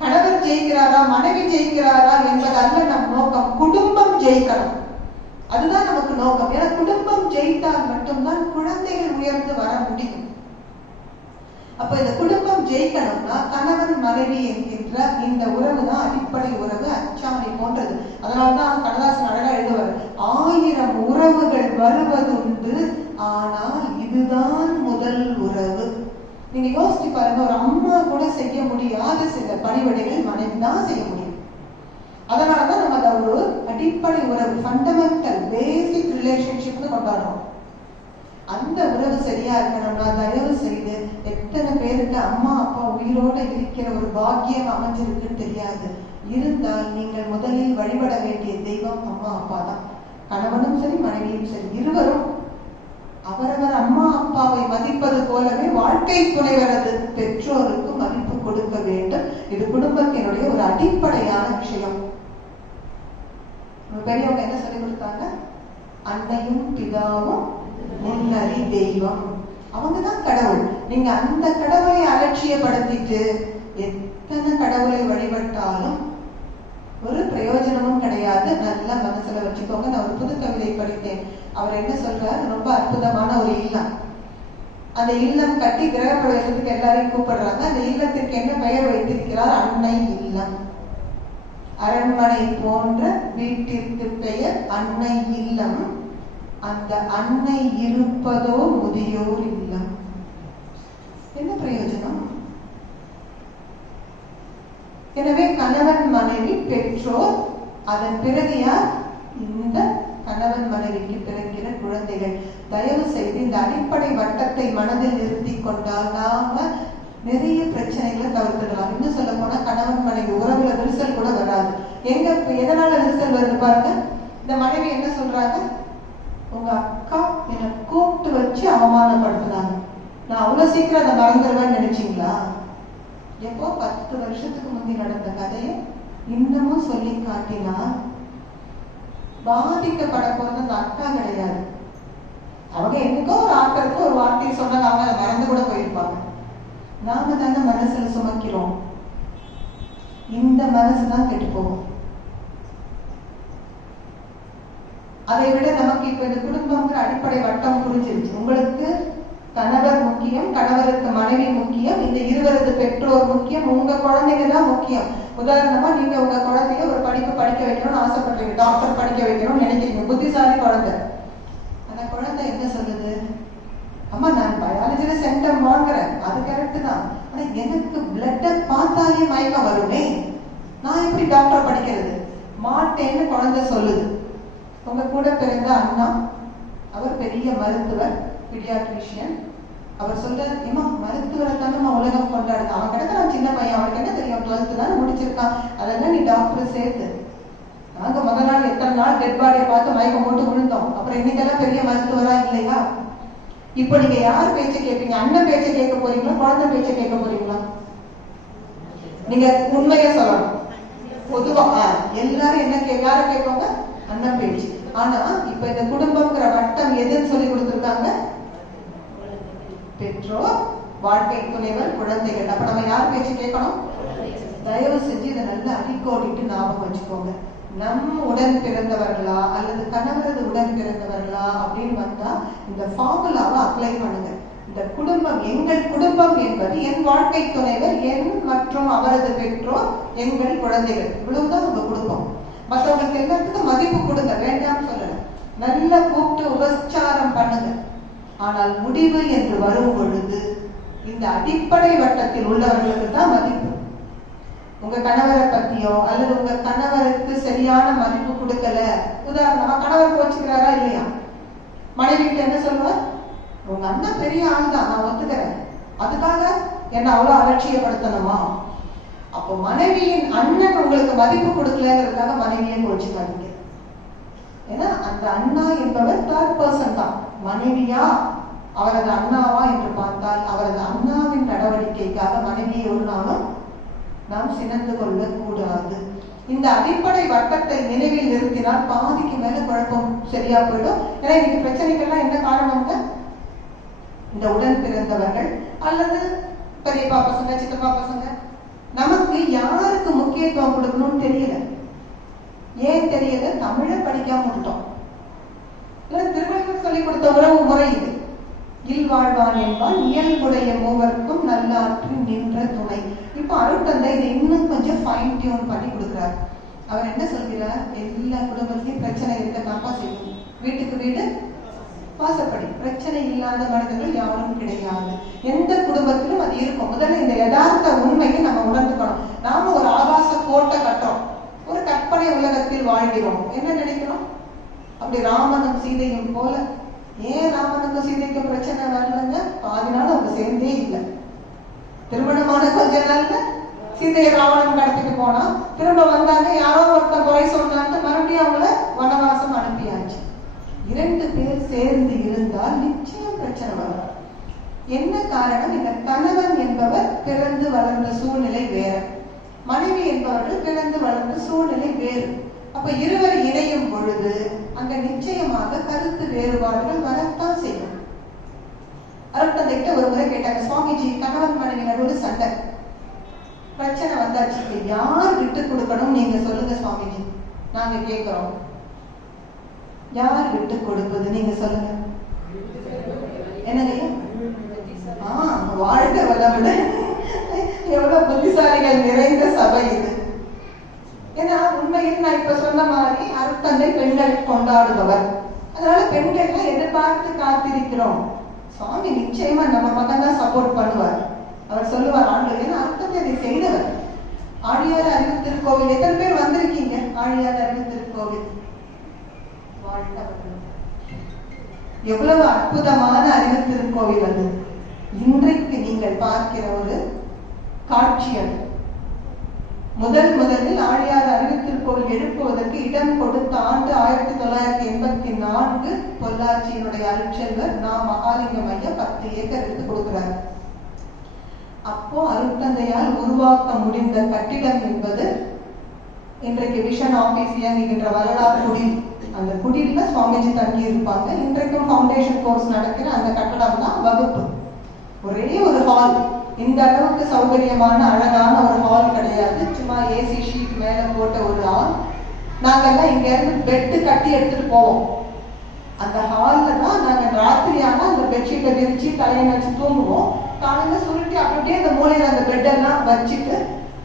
கணவர் ஜெயிக்கிறாரா மனைவி ஜெயிக்கிறாரா என்பது அல்ல நம் நோக்கம். குடும்பம் ஜெயிக்கணும், அதுதான் நமக்கு நோக்கம். ஏன்னா குடும்பம் ஜெயித்தால் மட்டும்தான் குழந்தைகள் உயர்ந்து வர முடியும். அப்ப இந்த குடும்பம் ஜெயிக்கணும்னா கணவன் மனைவி என்கின்ற இந்த உறவு தான் அடிப்படை உறவு, அச்சாணி போன்றது. அதனால்தான் கண்ணதாசன் அழகா எழுதுவார், 1000 உறவுகள் வருவதுண்டு, ஆனால் இதுதான் முதல் உறவு. நீங்க யோசிச்சு பாருங்க, ஒரு அம்மா கூட செய்ய முடியாத சில பணிவிடைகள் மனைவி தான் செய்ய முடியும். அதனாலதான் நம்ம அதை ஒரு அடிப்படை உறவு, ஃபண்டமெண்டல் பேசிக் ரிலேஷன்ஷிப்னு கொண்டாடுறோம். அந்த உறவு சரியா இருக்கணும்னா தயவு செய்து எத்தனை பேருக்கு அம்மா அப்பா உயிரோட இருக்கிற ஒரு பாக்கியம் அமைஞ்சிருக்குன்னு தெரியாது. இருந்தால் நீங்கள் முதலில் வழிபட வேண்டிய தெய்வம் அம்மா அப்பா தான். கணவனும் சரி மனைவியும் சரி, இருவரும் அவரவர் அம்மா அப்பாவை மதிப்பது போலவே வாழ்க்கை துணைவரது பெற்றோருக்கு மதிப்பு கொடுக்க வேண்டும். இது குடும்பத்தினுடைய ஒரு அடிப்படையான விஷயம். பெரியவங்க என்ன சொல்லி கொடுத்தாங்க? அன்னையும் பிதாவும் முன்னறி தெய்வம். அவங்கதான் கடவுள். நீங்க அந்த கடவுளை அலட்சியப்படுத்திட்டு எத்தனை கடவுளை வழிபட்டாலும் ஒரு பிரயோஜனமும் கிடையாது. நல்லா மனசுல வச்சுக்கோங்க. நான் ஒரு புது கவிதை படித்தேன். அவர் என்ன சொல்றார், ரொம்ப அற்புதமான ஒரு இல்லம். அந்த இல்லம் கட்டி கிரக பிரவேசத்துக்கு எல்லாரையும் கூப்பிடுறாங்க. அந்த இல்லத்திற்கு என்ன பெயர் வைத்திருக்கிறார்? அன்னை இல்லம். அரண்மனை போன்ற வீட்டிற்கு பெயர் அன்னை இல்லம். அந்த அன்னை இருப்பதோ முதியோர் இல்லம். என்ன பிரயோஜனம்? எனவே கணவன் மனைவி பெற்றோர், அதன் பிறகு யார்? இந்த கணவன் மனைவிக்கு பிறக்கிற குழந்தைகள். தயவு செய்து இந்த அடிப்படை வட்டத்தை மனதில் நிறுத்தி கொண்டால் நாம நிறைய பிரச்சனைகளை தவிர்த்துடலாம். இன்னும் சொல்ல போனா கணவன் மனைவி உறவுல விரிசல் கூட வராது. எங்க எதனால விரிசல் வருது பாருங்க. இந்த மனைவி என்ன சொல்றாங்க? உங்க அக்கா என்னை கூப்பிட்டு வச்சு அவமானப்படுத்தினாங்க, நான் அவ்வளவு சீக்கிரம் அதை மறந்துடுவேன்னு நினைச்சீங்களா? எப்போ 10 வருஷத்துக்கு முந்தி நடந்த கதையை இன்னமும் சொல்லி காட்டினால் பாதிக்கப்பட போறது அந்த அக்கா கிடையாது. அவங்க என்னைக்கோ ஒரு ஆட்களுக்கு ஒரு வார்த்தையை சொன்னாங்க, அவங்க அதை மறந்து கூட போயிருப்பாங்க. நாம தானே மனசுல சுமக்கிறோம். இந்த மனசுதான் கெட்டு போகும். அதை விட நமக்கு இப்ப இந்த குடும்பங்கிற அடிப்படை வட்டம் புரிஞ்சிருச்சு. உங்களுக்கு கணவர் முக்கியம், கணவருக்கு மனைவி முக்கியம், இந்த இருவரது பெற்றோர் முக்கியம், உங்க குழந்தைங்க தான் முக்கியம். உதாரணமா நீங்க உங்க குழந்தைய ஒரு படிப்பு படிக்க வைக்கணும்னு ஆசைப்படுறீங்க, டாக்டர் படிக்க வைக்கணும்னு நினைக்கிறீங்க, புத்திசாலி குழந்தை. அந்த குழந்தை என்ன சொல்லுது? அம்மா நான் பயாலஜில சென்டம் வாங்குறேன், அது கரெக்ட் தான், ஆனா எனக்கு பிளட்ட பார்த்தாலே மயக்கம் வருமே, நான் எப்படி டாக்டர் படிக்கிறது? மாட்டேன்னு குழந்தை சொல்லுது. உங்க கூட பிறந்த அண்ணா, அவர் பெரிய மருத்துவர், பீடியாட்ரிஷியன். அவர் சொல்றாரு, ஏமா மருத்துவரை தானே உலகம் கொண்டாடுது, அவன் கிடக்கிறான் சின்ன பையன், அவனுக்கு என்ன தெரியும், 12th தானே முடிச்சிருக்கான், அதெல்லாம் நீ டாக்டர் சேர்த்து. நாங்க முதல் நாள் எத்தனை நாள் டெட் பாடியை பார்த்து மயக்கம் போட்டு விழுந்தோம், அப்புறம் இன்னைக்கெல்லாம் பெரிய மருத்துவரா இல்லையா? இப்போ நீங்க யார் பேச்சை கேட்பீங்க? அண்ணன் பேச்சை கேட்க போறீங்களா, குழந்தை பேச்சை கேட்க போறீங்களா? நீங்க உண்மையா சொல்லணும். பொதுவா எல்லாரும் என்ன யார கேட்பாங்க? அண்ணன் பேச்சு. ஆனா இப்ப இந்த குடும்பம்ங்கிற வட்டம் எதுன்னு சொல்லி கொடுத்திருக்காங்க? பெற்றோர், வாழ்க்கை துணைவர், குழந்தைகள். அப்ப நம்ம யார் பேச்சு கேட்கணும்? தயவு செஞ்சு இதை நல்லா அடிக்கோடிட்டு ஞாபகம் வச்சுக்கோங்க. நம் உடன் பிறந்தவர்களா அல்லது கணவரது உடன் பிறந்தவர்களா அப்படின்னு வந்தா இந்த ஃபார்முலாவை அப்ளை பண்ணுங்க. இந்த குடும்பம், எங்கள் குடும்பம் என்பது என் வாழ்க்கை துணைவர், என் மற்றும் அவரது பெற்றோர், எங்கள் குழந்தைகள், இவ்வளவுதான் உங்க குடும்பம். மற்றவங்களுக்கு எல்லாத்துக்கும் மதிப்பு கொடுங்க, வேண்டாம் சொல்லல, நல்ல கூப்பிட்டு உபச்சாரம் பண்ணுங்க. ஆனால் முடிவு என்று வரும் பொழுது இந்த அடிப்படை வட்டத்தில் உள்ளவர்களுக்கு தான் மதிப்பு. உங்க கணவரை பத்தியோ அல்லது உங்க கணவருக்கு சரியான மதிப்பு கொடுக்கல, உதாரணமா கணவர் கோச்சுக்கிறாரா இல்லையா, மனைவிக்கு என்ன சொல்லுவார்? உங்க அண்ணன் பெரிய ஆள் தான், நான் ஒத்துக்கிறேன், அதுக்காக என்ன அவ்வளவு அலட்சியப்படுத்தணுமா? அப்போ மனைவியின் அண்ணன் உங்களுக்கு மதிப்பு கொடுக்கலங்கிறதுக்காக மனைவியை கோச்சுக்காதீங்க. ஏன்னா அந்த அண்ணா என்பவர் தேர்ட் பர்சன் தான். மனைவியா அவரது அண்ணாவா என்று பார்த்தால் அவரது அண்ணாவின் நடவடிக்கைக்காக மனைவியை ஒரு நாளும் நாம் சினந்து கொள்ள கூடாது. இந்த அடிப்படை வட்டத்தை நினைவில் நிறுத்தினால் பாதிக்கு மேல குழப்பம் சரியா போயிடும். ஏன்னா இன்னைக்கு பிரச்சனைகள்லாம் என்ன காரணம்ங்க? இந்த உடன் பிறந்தவர்கள் அல்லது பெரியப்பா பசங்க, சித்தப்பா பசங்க, நமக்கு யாருக்கு முக்கியத்துவம் கொடுக்கணும்னு தெரியல. ஏன் தெரியல? தமிழை படிக்காம விட்டோம். திருவள்ளுவர் சொல்லிக் கொடுத்த உறவு முறை இது. இல்வாழ்வான் என்பான் இயல்புடைய மூவருக்கும் நல்லாற்றின் நின்ற துணை. இப்ப அருட்தந்தை இதை இன்னும் கொஞ்சம் ஃபைன் டியூன் பண்ணி கொடுக்கிறார். அவர் என்ன சொல்கிறார்? எல்லா குடும்பத்திலையும் பிரச்சனை இருக்கத்தாப்பா செய்யும். வீட்டுக்கு வீடு வாசப்படி. பிரச்சனை இல்லாத மனிதர்கள் யாரும் கிடையாது. எந்த குடும்பத்திலும் அது இருக்கும். முதல்ல இந்த யதார்த்த உண்மையை நம்ம உணர்ந்துக்கணும். நாம ஒரு ஆபாச கோட்டை கட்டுறோம், ஒரு கற்பனை உலகத்தில் வாழ்கிறோம். என்ன நினைக்கிறோம்? அப்படி ராமனும் சீதையும் போல. ஏன் ராமனுக்கும் சீதைக்கும் பிரச்சனை வரலங்க? பாதி நாள் அவங்க சேர்ந்தே இல்லை. திருமணமான கொஞ்ச நாள்ல சீதையை ராவணன் கடத்திட்டு போனா, திரும்ப வந்தாங்க, யாரோ ஒருத்தன் குறை சொன்னான்ட்டு மறுபடியும் அவங்கள வனவாசம் அனுப்பியாச்சு. 2 பேர் சேர்ந்து இருந்தால் நிச்சயம் பிரச்சனை வரும். என்ன காரணம்? இந்த கணவன் என்பவர் பிறந்து வளர்ந்த சூழ்நிலை வேற, மனைவி என்பவர்கள் பிறந்து வளர்ந்த சூழ்நிலை வேறு. அப்ப இருவர் இணையும் பொழுது அங்க நிச்சயமாக கருத்து வேறுபாடுகள் வரத்தான் செய்யும். அருட்தந்தைகிட்ட ஒரு முறை கேட்டாங்க, சுவாமிஜி கணவன் மனைவி நடுவில் சண்டை, பிரச்சனை வந்தாச்சு, யார் விட்டு கொடுக்கணும் நீங்க சொல்லுங்க சுவாமிஜி, நாங்க கேட்கிறோம். யார் விட்டு கொடுப்பது நீங்க சொல்லுங்க. என்னங்க? வாழ்க வளமுடன். எவ்வளவு புத்திசாலிகள் நிறைந்த சபை இது. ஏன்னா உண்மையில் நான் இப்ப சொன்ன மாதிரி அருட்தந்தை பெண்கள் கொண்டாடுபவர். அதனால பெண்கள் எதிர்பார்த்து காத்திருக்கிறோம். சுவாமி நிச்சயமா நம்ம பக்கம் தான் சப்போர்ட் பண்ணுவார். அவர் சொல்லுவார் ஆண்டு, ஏன்னா அருட்தந்தை அதை செய்தவர். ஆழியார் அறிவு திருக்கோவில் எத்தனை பேர் வந்திருக்கீங்க? ஆழியார் அறிவு திருக்கோவில் எவ்வளவு அற்புதமான அறிவு திருக்கோவில் அது. இன்றைக்கு நீங்கள் பார்க்கிற ஒரு காட்சி அது. முதலில் ஆழியார் அறிவு திருக்கோவில் எழுப்புவதற்கு இடம் கொடுத்த ஆண்டு 1984. பொள்ளாச்சியினுடைய அருட்செல்வர் மகாலிங்கம் ஐயா 10 ஏக்கர் எடுத்து கொடுக்கிறார். அப்போ அருட்தந்தையால் உருவாக்க முடிந்த கட்டிடம் என்பது இன்றைக்கு விஷன் ஆபீஸ் இயங்குகின்ற வரலாறு குடில். அந்த குடில்ல சுவாமிஜி தங்கி இருப்பாங்க. இன்றைக்கும் ஃபவுண்டேஷன் கோர்ஸ் நடக்கிற அந்த கட்டடம் தான் வகுப்பு. ஒரே ஒரு ஹால். இந்த அளவுக்கு சௌகரியமான அழகான ஒரு ஹால் கிடையாது. சும்மா ஏசி ஷீட் மேல போட்ட ஒரு ஹால். நாங்கெல்லாம் இங்க இருந்து பெட்டு கட்டி எடுத்துட்டு போவோம். அந்த ஹால்ல தான் நாங்க ராத்திரி ஆனா அந்த பெட்ஷீட்டை விரிச்சு தலையை வச்சு தூங்குவோம். காலையில சுருட்டி அப்படியே அந்த மூலையில அந்த பெட்டெல்லாம் வச்சுட்டு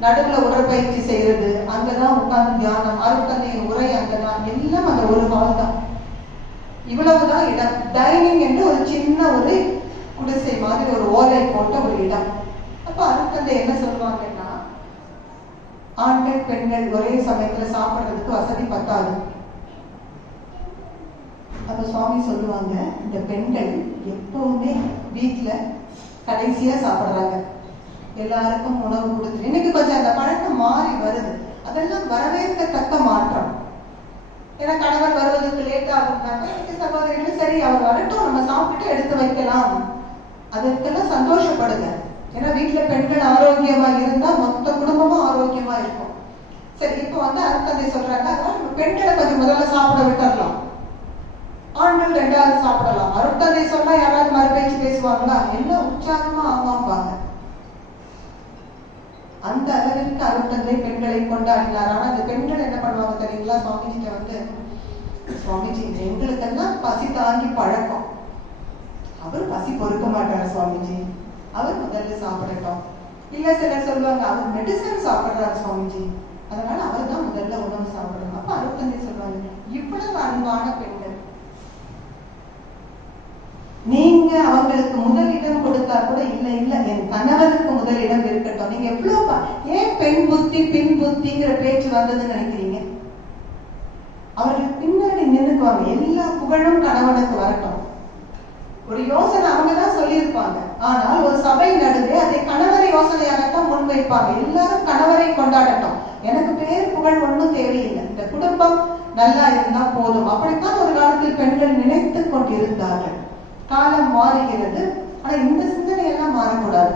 நடுவுல உடற்பயிற்சி செய்யறது, அங்கதான் உட்கார்ந்து தியானம், அருட்தந்தையின் உரை அங்கதான், எல்லாம் அந்த ஒரு ஹால் தான். இவ்வளவுதான் இடம். டைனிங் என்று ஒரு சின்ன ஒரு குடிசை மாதிரி ஒரு ஓலை போட்ட ஒரு இடம். அப்ப அருட்தந்தை என்ன சொல்லுவாங்கன்னா, ஆண்கள் பெண்கள் ஒரே சமயத்துல சாப்பிடுறதுக்கு வசதி பத்தாது. அப்ப சுவாமி சொல்லுவாங்க, இந்த பெண்கள் எப்பவுமே வீட்டுல கடைசியா சாப்பிடுறாங்க, எல்லாருக்கும் உணவு கொடுத்து. இன்னைக்கு கொஞ்சம் அந்த பழக்கம் மாறி வருது. அதெல்லாம் வரவேற்கத்தக்க மாற்றம். ஏன்னா கணவர் வருவதற்கு லேட் ஆகும்னாக்க இன்னைக்கு சகோதரிகள் சரி அவர் வரட்டும், நம்ம சாப்பிட்டு எடுத்து வைக்கலாம், அதற்கெல்லாம் சந்தோஷப்படுங்க. ஏன்னா வீட்டுல பெண்கள் ஆரோக்கியமா இருந்தா மொத்த குடும்பமும் ஆரோக்கியமா இருக்கும். சரி, இப்ப அருட்தந்தை சொல்றாங்க, அதனால பெண்களை கொஞ்சம் முதல்ல சாப்பிட விட்டுறலாம், ஆண்கள் ரெண்டாவது சாப்பிடலாம். அருட்தந்தை சொன்னா யாராவது மறுபேச்சு பேசுவாங்களா? எல்லாம் உற்சாகமா ஆமாம்பாங்க. அந்த அளவிற்கு அருட்தந்தை பெண்களை கொண்டாடினார். ஆனா அந்த பெண்கள் என்ன பண்ணுவாங்க தெரியுங்களா? சுவாமிஜிட்ட சுவாமிஜி எங்களுக்கெல்லாம் பசி தாங்கி பழக்கம், அவர் பசி பொறுக்க மாட்டார் சுவாமிஜி, அவர் முதல்ல சாப்பிடட்டும். இல்ல சிலர் சொல்லுவாங்க, அவர் மெடிசன் சாப்பிடுறாரு சுவாமிஜி, அதனால அவர் தான் முதல்ல உணவு சாப்பிடணும். அப்ப அருட்தந்தை சொல்லுவாங்க, இவ்வளவு அன்பான பெண்கள், நீங்க அவங்களுக்கு முதலிடம் கொடுத்தா கூட இல்ல இல்ல என் கணவருக்கு முதலிடம் இருக்கட்டும். நீங்க எவ்வளவு ஏன் பெண் புத்தி பின் புத்திங்கிற பேச்சு வந்ததுன்னு நினைக்கிறீங்க? அவர்கள் பின்னாடி நின்னுக்குவாங்க, எல்லா புகழும் கணவனுக்கு வரட்டும். ஒரு யோசனை அவங்கதான் சொல்லியிருப்பாங்க, ஆனால் ஒரு சபை நடுவே அதை கணவரை யோசனையாகத்தான் முன்வைப்பாங்க. எல்லாரும் கணவரை கொண்டாடட்டும், எனக்கு பேர் புகழ் ஒன்றும் தேவையில்லை, இந்த குடும்பம் நல்லா இருந்தா போதும். அப்படித்தான் ஒரு காலத்தில் பெண்கள் நினைத்து கொண்டிருந்தார்கள். காலம் மாறுகிறது, ஆனா இந்த சிந்தனை எல்லாம் மாறக்கூடாது.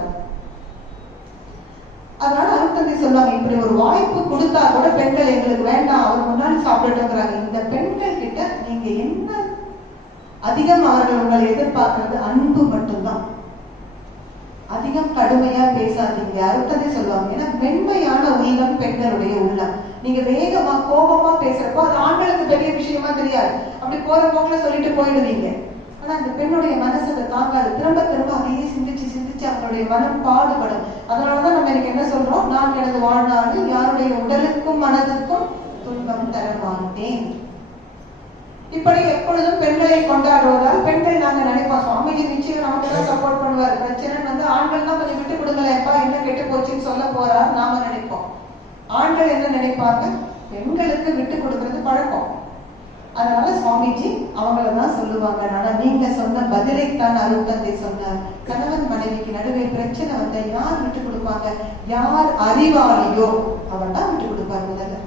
அதனால அருட்தந்தை சொல்லுவாங்க, இப்படி ஒரு வாய்ப்பு கொடுத்தா கூட பெண்கள் எங்களுக்கு வேண்டாம், அவர் முன்னாடி சாப்பிட்டுங்கிறாங்க. இந்த பெண்கள் கிட்ட நீங்க என்ன அதிகம் அவர்கள் உங்களை எதிர்பார்க்கிறது? அன்பு மட்டும்தான். அதிகம் கடுமையா பேசாதீங்க. அருட்தந்தை சொல்லுவாங்க, ஏன்னா மென்மையான உள்ளம் பெண்களுடைய உள்ளம். நீங்க வேகமா கோபமா பேசுறப்போ அது ஆண்களுக்கு பெரிய விஷயமா தெரியாது, அப்படி போற போக்குல சொல்லிட்டு போயிடுவீங்க. ஆனா அந்த பெண்ணுடைய மனசு அதை தாங்காது, திரும்ப திரும்ப அதையே சிந்திச்சு சிந்திச்சு அவங்களுடைய மனம் பாடுபடும். அதனாலதான் நம்ம எனக்கு என்ன சொல்றோம், நான் எனது வாழ்நாளில் யாருடைய உடலுக்கும் மனதுக்கும் துன்பம் தர மாட்டேன். இப்படி எப்பொழுதும் பெண்களை கொண்டாடுவதால் பெண்கள் நாங்க நினைப்போம், சுவாமிஜி நிச்சயம் நமக்கு தான் சப்போர்ட் பண்ணுவார், பிரச்சனை ஆண்கள் தான் கொஞ்சம் விட்டு கொடுங்களேப்பா, என்ன கெட்டு போச்சுன்னு சொல்ல போறார் நாம நினைப்போம். ஆண்கள் என்ன நினைப்பாங்க, பெண்களுக்கு விட்டு கொடுக்கறது பழக்கம். அதனால சுவாமிஜி அவங்களதான் சொல்லுவாங்க. ஆனா நீங்க சொன்ன பதிலைத்தான் அருட்தந்தை சொன்னார். கணவன் மனைவிக்கு நடுவே பிரச்சனை வந்தா யார் விட்டு கொடுப்பாங்க? யார் அறிவாளியோ அவன் தான் விட்டு கொடுப்பார் முதல்ல.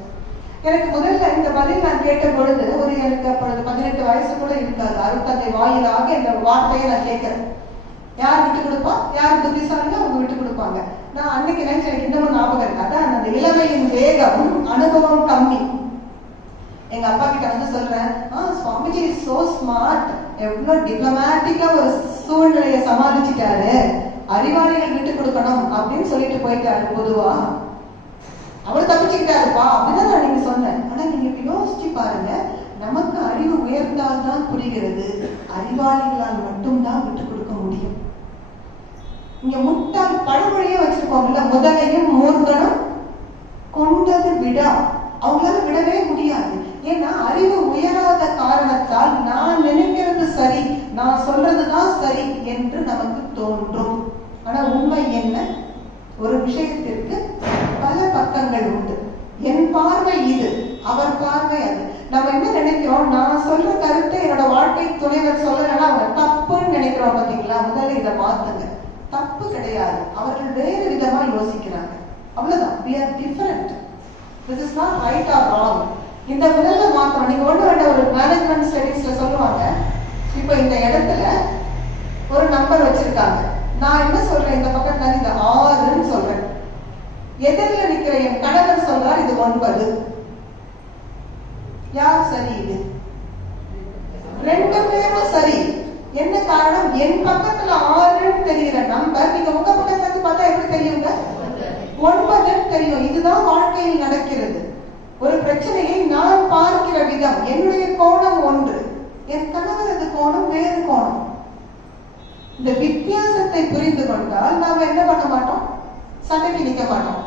எனக்கு முதல்ல இந்த பதில் நான் கேட்ட பொழுது எனக்கு அப்பொழுது 18 வயசு கூட இருக்காது. அருட்தந்தை வாயிலாக இந்த வார்த்தையை நான் கேட்கிறேன், யார் விட்டு கொடுப்பா, யார் புத்திசாலியோ அவங்க விட்டு கொடுப்பாங்க. நான் அன்னைக்கு நினைச்சேன், இன்னமும் ஞாபகம் இருக்கு, அதான் அந்த இளமையின் வேகம், அனுபவம் கம்மி. எங்க அப்பா கிட்ட சொல்றேன், சுவாமிஜி சோ ஸ்மார்ட், எவ்வளவு டிப்ளமேட்டிக்கா ஒரு சூழ்நிலையை சமாளிச்சுட்டாரு, அறிவாளிகள் விட்டு கொடுக்கணும் அப்படின்னு சொல்லிட்டு போயிட்டாரு. பொதுவா அவர் தப்பிச்சுக்கிட்டாருப்பா அப்படிதான் நீங்க சொன்னேன். ஆனா நீங்க யோசிச்சு பாருங்க, நமக்கு அறிவு உயர்ந்தால்தான் புரிகிறது, அறிவாளிகளால் மட்டும்தான் விட்டு கொடுக்க முடியும். இங்க முட்டாள் பழமொழியே வச்சிருக்கோம்ல, முதலையும் மூர்க்கனும் கொண்டது விடா, அவங்களால விடவே முடியாது. ஏன்னா அறிவு உயராத காரணத்தால் நான் நினைக்கிறது சரி, நான் சொல்றதுதான் சரி என்று நமக்கு தோன்றும். ஆனா உண்மை என்ன? ஒரு விஷயத்திற்கு பல பக்கங்கள் உண்டு. என் பார்வை இது, அவர் பார்வை அது. நம்ம என்ன நினைக்கிறோம், நான் சொல்ற கருத்தை என்னோட வாழ்க்கை துணைவர் சொல்லலைன்னா அவங்க தப்புன்னு நினைக்கிறோம். பாத்தீங்களா? முதல்ல இதை மாத்துங்க. தப்பு கிடையாது, அவர்கள் வேறு விதமா யோசிக்கிறாங்க, அவ்வளவுதான். we are different, this is not right or wrong. இந்த முதல்ல மாத்தணும். நீங்க ஒண்ணு வேண்ட ஒரு மேனேஜ்மெண்ட் ஸ்டடீஸ்ல சொல்லுவாங்க, இப்ப இந்த இடத்துல ஒரு நம்பர் வச்சிருக்காங்க, நான் என்ன சொல்றேன், இந்த பக்கத்துல இந்த 6ன்னு சொல்றேன். எதிரில் நிக்கிற என் கணவர் சொல்றார் இது 9. யார் சரி? இது 2 பேரும் சரி. என்ன காரணம்? என் பக்கத்துல 6ன்னு தெரியுற நம்பர் நீங்க உங்க பக்கத்துல இருந்து பார்த்தா எப்படி தெரியுங்க? 9ன்னு தெரியும். இதுதான் வாழ்க்கையில் நடக்கிறது. ஒரு பிரச்சனையை நான் பார்க்கிற விதம், என்னுடைய கோணம் ஒன்று, என் கணவரது கோணம் வேறு கோணம். இந்த வித்தியாசத்தை புரிந்து கொண்டால் நாம என்ன பண்ண மாட்டோம்? சண்டைக்கு நிக்க மாட்டோம்.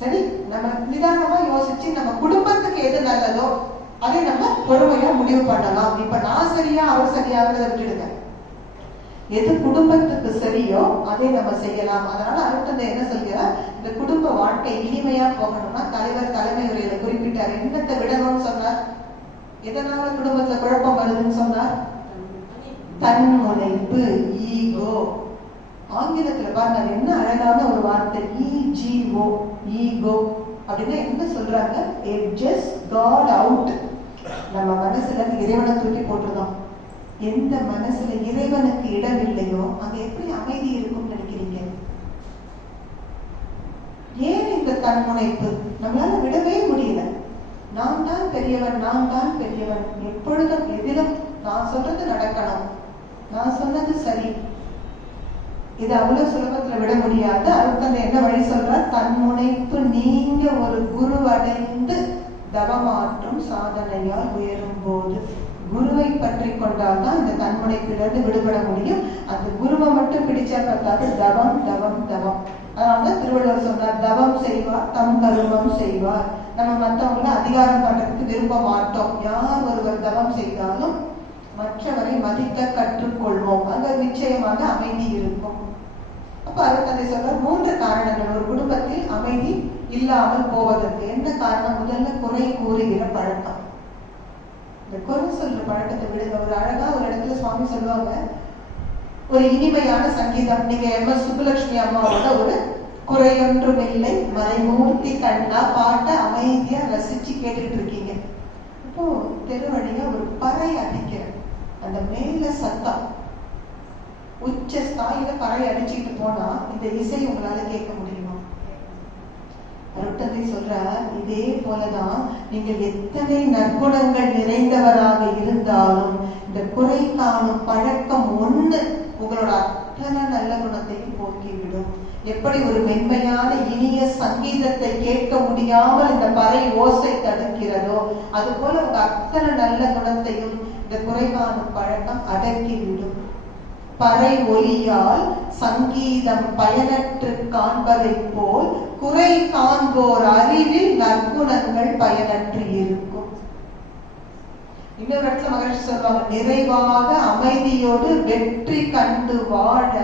சரி, நம்ம நிதானமா யோசிச்சு நம்ம குடும்பத்துக்கு எது நல்லதோ அதை நம்ம பொறுமையா முடிவு பண்ணலாம். இப்ப நான் சரியா அவர் சரியாகிறத விட்டுடுங்க. எது குடும்பத்துக்கு சரியோ அதை நம்ம செய்யலாம். அதனால அடுத்தது என்ன சொல்கிறார், இந்த குடும்ப வாழ்க்கை இனிமையா போகணும்னா தலைவர் தலைமை உரையில குறிப்பிட்டார். என்னத்தை விடணும்னு சொன்னார்? எதனால குடும்பத்துல குழப்பம் வருதுன்னு சொன்னார்? தன்முனைப்பு, ஈகோ. ஆங்கிலத்துல பாருங்க, அது என்ன அழகான ஒரு வார்த்தை, ஈஜிஓ, ஈகோ அப்படின்னா என்ன சொல்றாங்க? It just got out. நம்ம மனசுல இறைவனை தூக்கி போட்டுருந்தோம். எந்த மனசுல இறைவனுக்கு இடம் இல்லையோ அங்க எப்படி அமைதி இருக்கும்னு நினைக்கிறீங்க? ஏன் இந்த தன்முனைப்பு நம்மளால விடவே முடியல? நான் தான் பெரியவன், நான் தான் பெரியவன், எப்பொழுதும் எதிலும் நான் சொல்றது நடக்கணும், நான் சொன்னது சரி. இது அவ்வளவு சுலபத்துல விட முடியாது. அடுத்த என்ன வழி சொல்றார்? தன்முனைப்பு நீங்க ஒரு குரு அடைந்து தவமாற்றும் சாதனையால் உயரும் போது குருவை பற்றி கொண்டால்தான் இந்த தன்முனைப்பிலிருந்து விடுபட முடியும். அந்த குருவை மட்டும் பிடிச்சா பார்த்தாது, தவம் தவம் தவம். அதனால திருவள்ளுவர் சொன்னார், தவம் செய்வார் தம் கருமம் செய்வார். நம்ம மற்றவங்களை அதிகாரம் பண்றதுக்கு விரும்ப மாட்டோம். யார் ஒருவர் தவம் செய்தாலும் மற்றவரை மதிக்க கற்றுக்கொள்வோம். அங்க நிச்சயமாக அமைதி இருக்கும். அப்ப அதை சொல்ற 3 காரணங்கள் ஒரு குடும்பத்தில் அமைதி இல்லாமல் போவதற்கு. என்ன காரணம்? முதல்ல குறை கூறுகிற பழக்கம். இந்த குறை சொல்ற பழக்கத்தை விடுங்க. ஒரு அழகா ஒரு இடத்துல சுவாமி சொல்லுவாங்க, ஒரு இனிமையான சங்கீதம். நீங்க MS சுப்புலட்சுமி அம்மாவோட ஒரு குறையொன்றும் இல்லை மறைமூர்த்தி கண்ணா பாட்ட அமைதியா ரசிச்சு கேட்டுட்டு இருக்கீங்க. இப்போ தெரு வழியா ஒரு பறை அடிக்கிற அந்த மேல சத்தம், உச்ச ஸ்தாயில பறை அடிச்சுட்டு போனா இந்த இசை உங்களால கேட்க முடியுமா? அருட்தந்தை சொல்றார், இதே போலதான் நீங்கள் எத்தனை நற்குணங்கள் நிறைந்தவராக இருந்தாலும் இந்த குறை காணும் பழக்கம் ஒண்ணு உங்களோட அத்தனை நல்ல குணத்தையும் போக்கிவிடும். எப்படி ஒரு மென்மையான இனிய சங்கீதத்தை கேட்க முடியாமல் இந்த பறை ஓசை தடுக்கிறதோ, அது போல உங்க அத்தனை நல்ல குணத்தையும் இந்த குறை காணும் பழக்கம் அடக்கிவிடும். பறை ஒலியால் சங்கீதம் பயனற்று காண்பதை போல் குறை காண்போர் அறிவில் நற்குணங்கள் பயனற்று இருக்கும். இன்னொரு இடத்துல மகரிஷி சொல்வாங்க, நிறைவாக அமைதியோடு வெற்றி கண்டு வாழ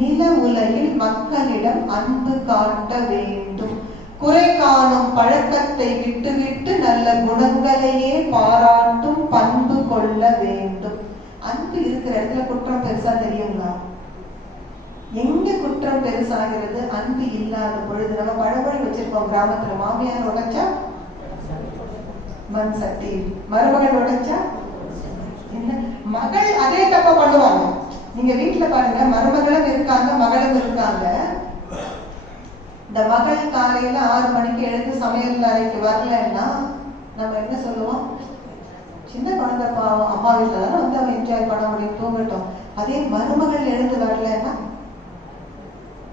நில உலகில் மக்களிடம் அன்பு காட்ட வேண்டும். குறை காணும் பழக்கத்தை விட்டுவிட்டு நல்ல குணங்களையே பாராட்டும் பண்பு கொள்ள வேண்டும். அன்பு இருக்கிற இடத்துல குற்றம் பெருசா தெரியுங்களா? எங்க குற்றம் பெருசாகிறது? அன்பு இல்லாத பொழுது. நம்ம பழமொழி வச்சிருக்கோம் கிராமத்துல, மாமியார் உடைச்சா மண் சட்டி, மருமகள் உடைச்சா என்ன, மகள் அதே தப்ப பண்ணுவாங்க. நீங்க வீட்டுல பாருங்க, மருமகளும் இருக்காங்க மகளும் இருக்காங்க. இந்த மகள் காலையில 6 மணிக்கு எழுந்து சமையல் அறைக்கு வரலன்னா நம்ம என்ன சொல்லுவோம்? சின்ன குழந்தை பாவம், அம்மா வீட்டுல தானே வந்து அவன் என்ஜாய் பண்ண முடியும், தூங்கட்டும். அதே மருமகள் எழுந்து வரலன்னா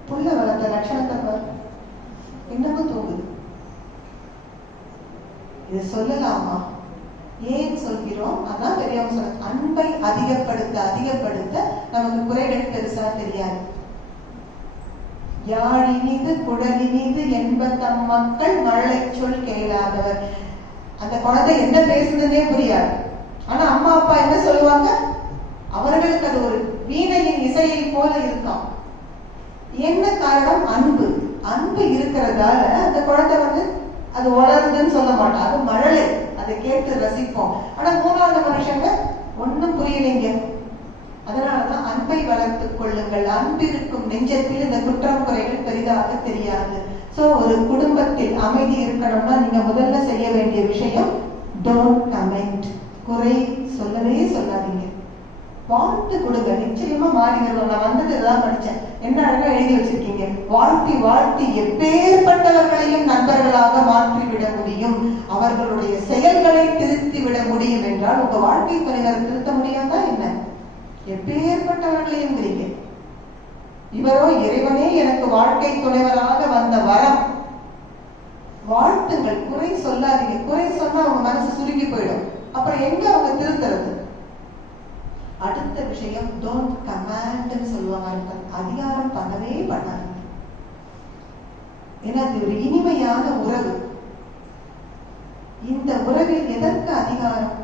புள்ள வளர்த்த லட்சணத்தை பாரு, இன்னமும் தூங்குது. இது சொல்லலாமா? ஏன் சொல்கிறோம்? அதான் பெரியவங்க சொல்ற, அன்பை அதிகப்படுத்த அதிகப்படுத்த நமக்கு குறைகள் பெருசா தெரியாது. யாழினிது குடலினிது என்பதம் மக்கள் மழலை சொல் கேளாதவர். அந்த குழந்தை என்ன பேசுறதுன்னே புரியாது. ஆனா அம்மா அப்பா என்ன சொல்லுவாங்க? அவர்களுக்கு அது ஒரு வீணையின் இசையை போல இருக்கும். என்ன காரணம்? அன்பு. அன்பு இருக்கிறதால அந்த குழந்தை வந்து அது வளருதுன்னு சொல்ல மாட்டோம், அது மழலை, அதை கேட்டு ரசிப்போம். ஆனா 3வது மனுஷங்க ஒன்னும் புரியலைங்க. அதனாலதான் அன்பை வளர்த்துக் கொள்ளுங்கள். அன்பிருக்கும் நெஞ்சத்தில் இந்த குற்றம் குறைகள் பெரிதாக தெரியாது. சோ ஒரு குடும்பத்தில் அமைதி இருக்கணும்னா நீங்க முதல்ல செய்ய வேண்டிய விஷயம், டோன்ட் கமெண்ட். குறை சொல்லவே சொல்லாதீங்க. வாழ்த்து கொடுங்க, நிச்சயமா மாறி வருவாங்க. நான் வந்தது தான் படிச்சேன், என்ன அழகா எழுதி வச்சிருக்கீங்க. வாழ்த்தி வாழ்த்தி எப்பேற்பட்டவர்களையும் நண்பர்களாக மாற்றிவிட முடியும், அவர்களுடைய செயல்களை திருத்தி விட முடியும் என்றால் உங்க வாழ்க்கை துணைவரை திருத்த முடியாதா என்ன? எப்பேற்பட்டவர்களையும் தெரியுங்க. இவரோ இறைவனே எனக்கு வாழ்க்கை துணைவராக வந்த வரம். வாழ்த்துங்கள், குறை சொல்லாதீங்க. குறை சொன்னா அவங்க மனசு சுருங்கி போயிடும். அப்புறம் எங்க அவங்க திருத்துறது? அடுத்த விஷயம், டோன்ட் கமாண்ட் சொல்லுவாங்க. அதிகாரம் பண்ணவே பண்ணாங்க. ஏன்னா அது ஒரு இனிமையான உறவு. இந்த உறவில் எதற்கு அதிகாரம்?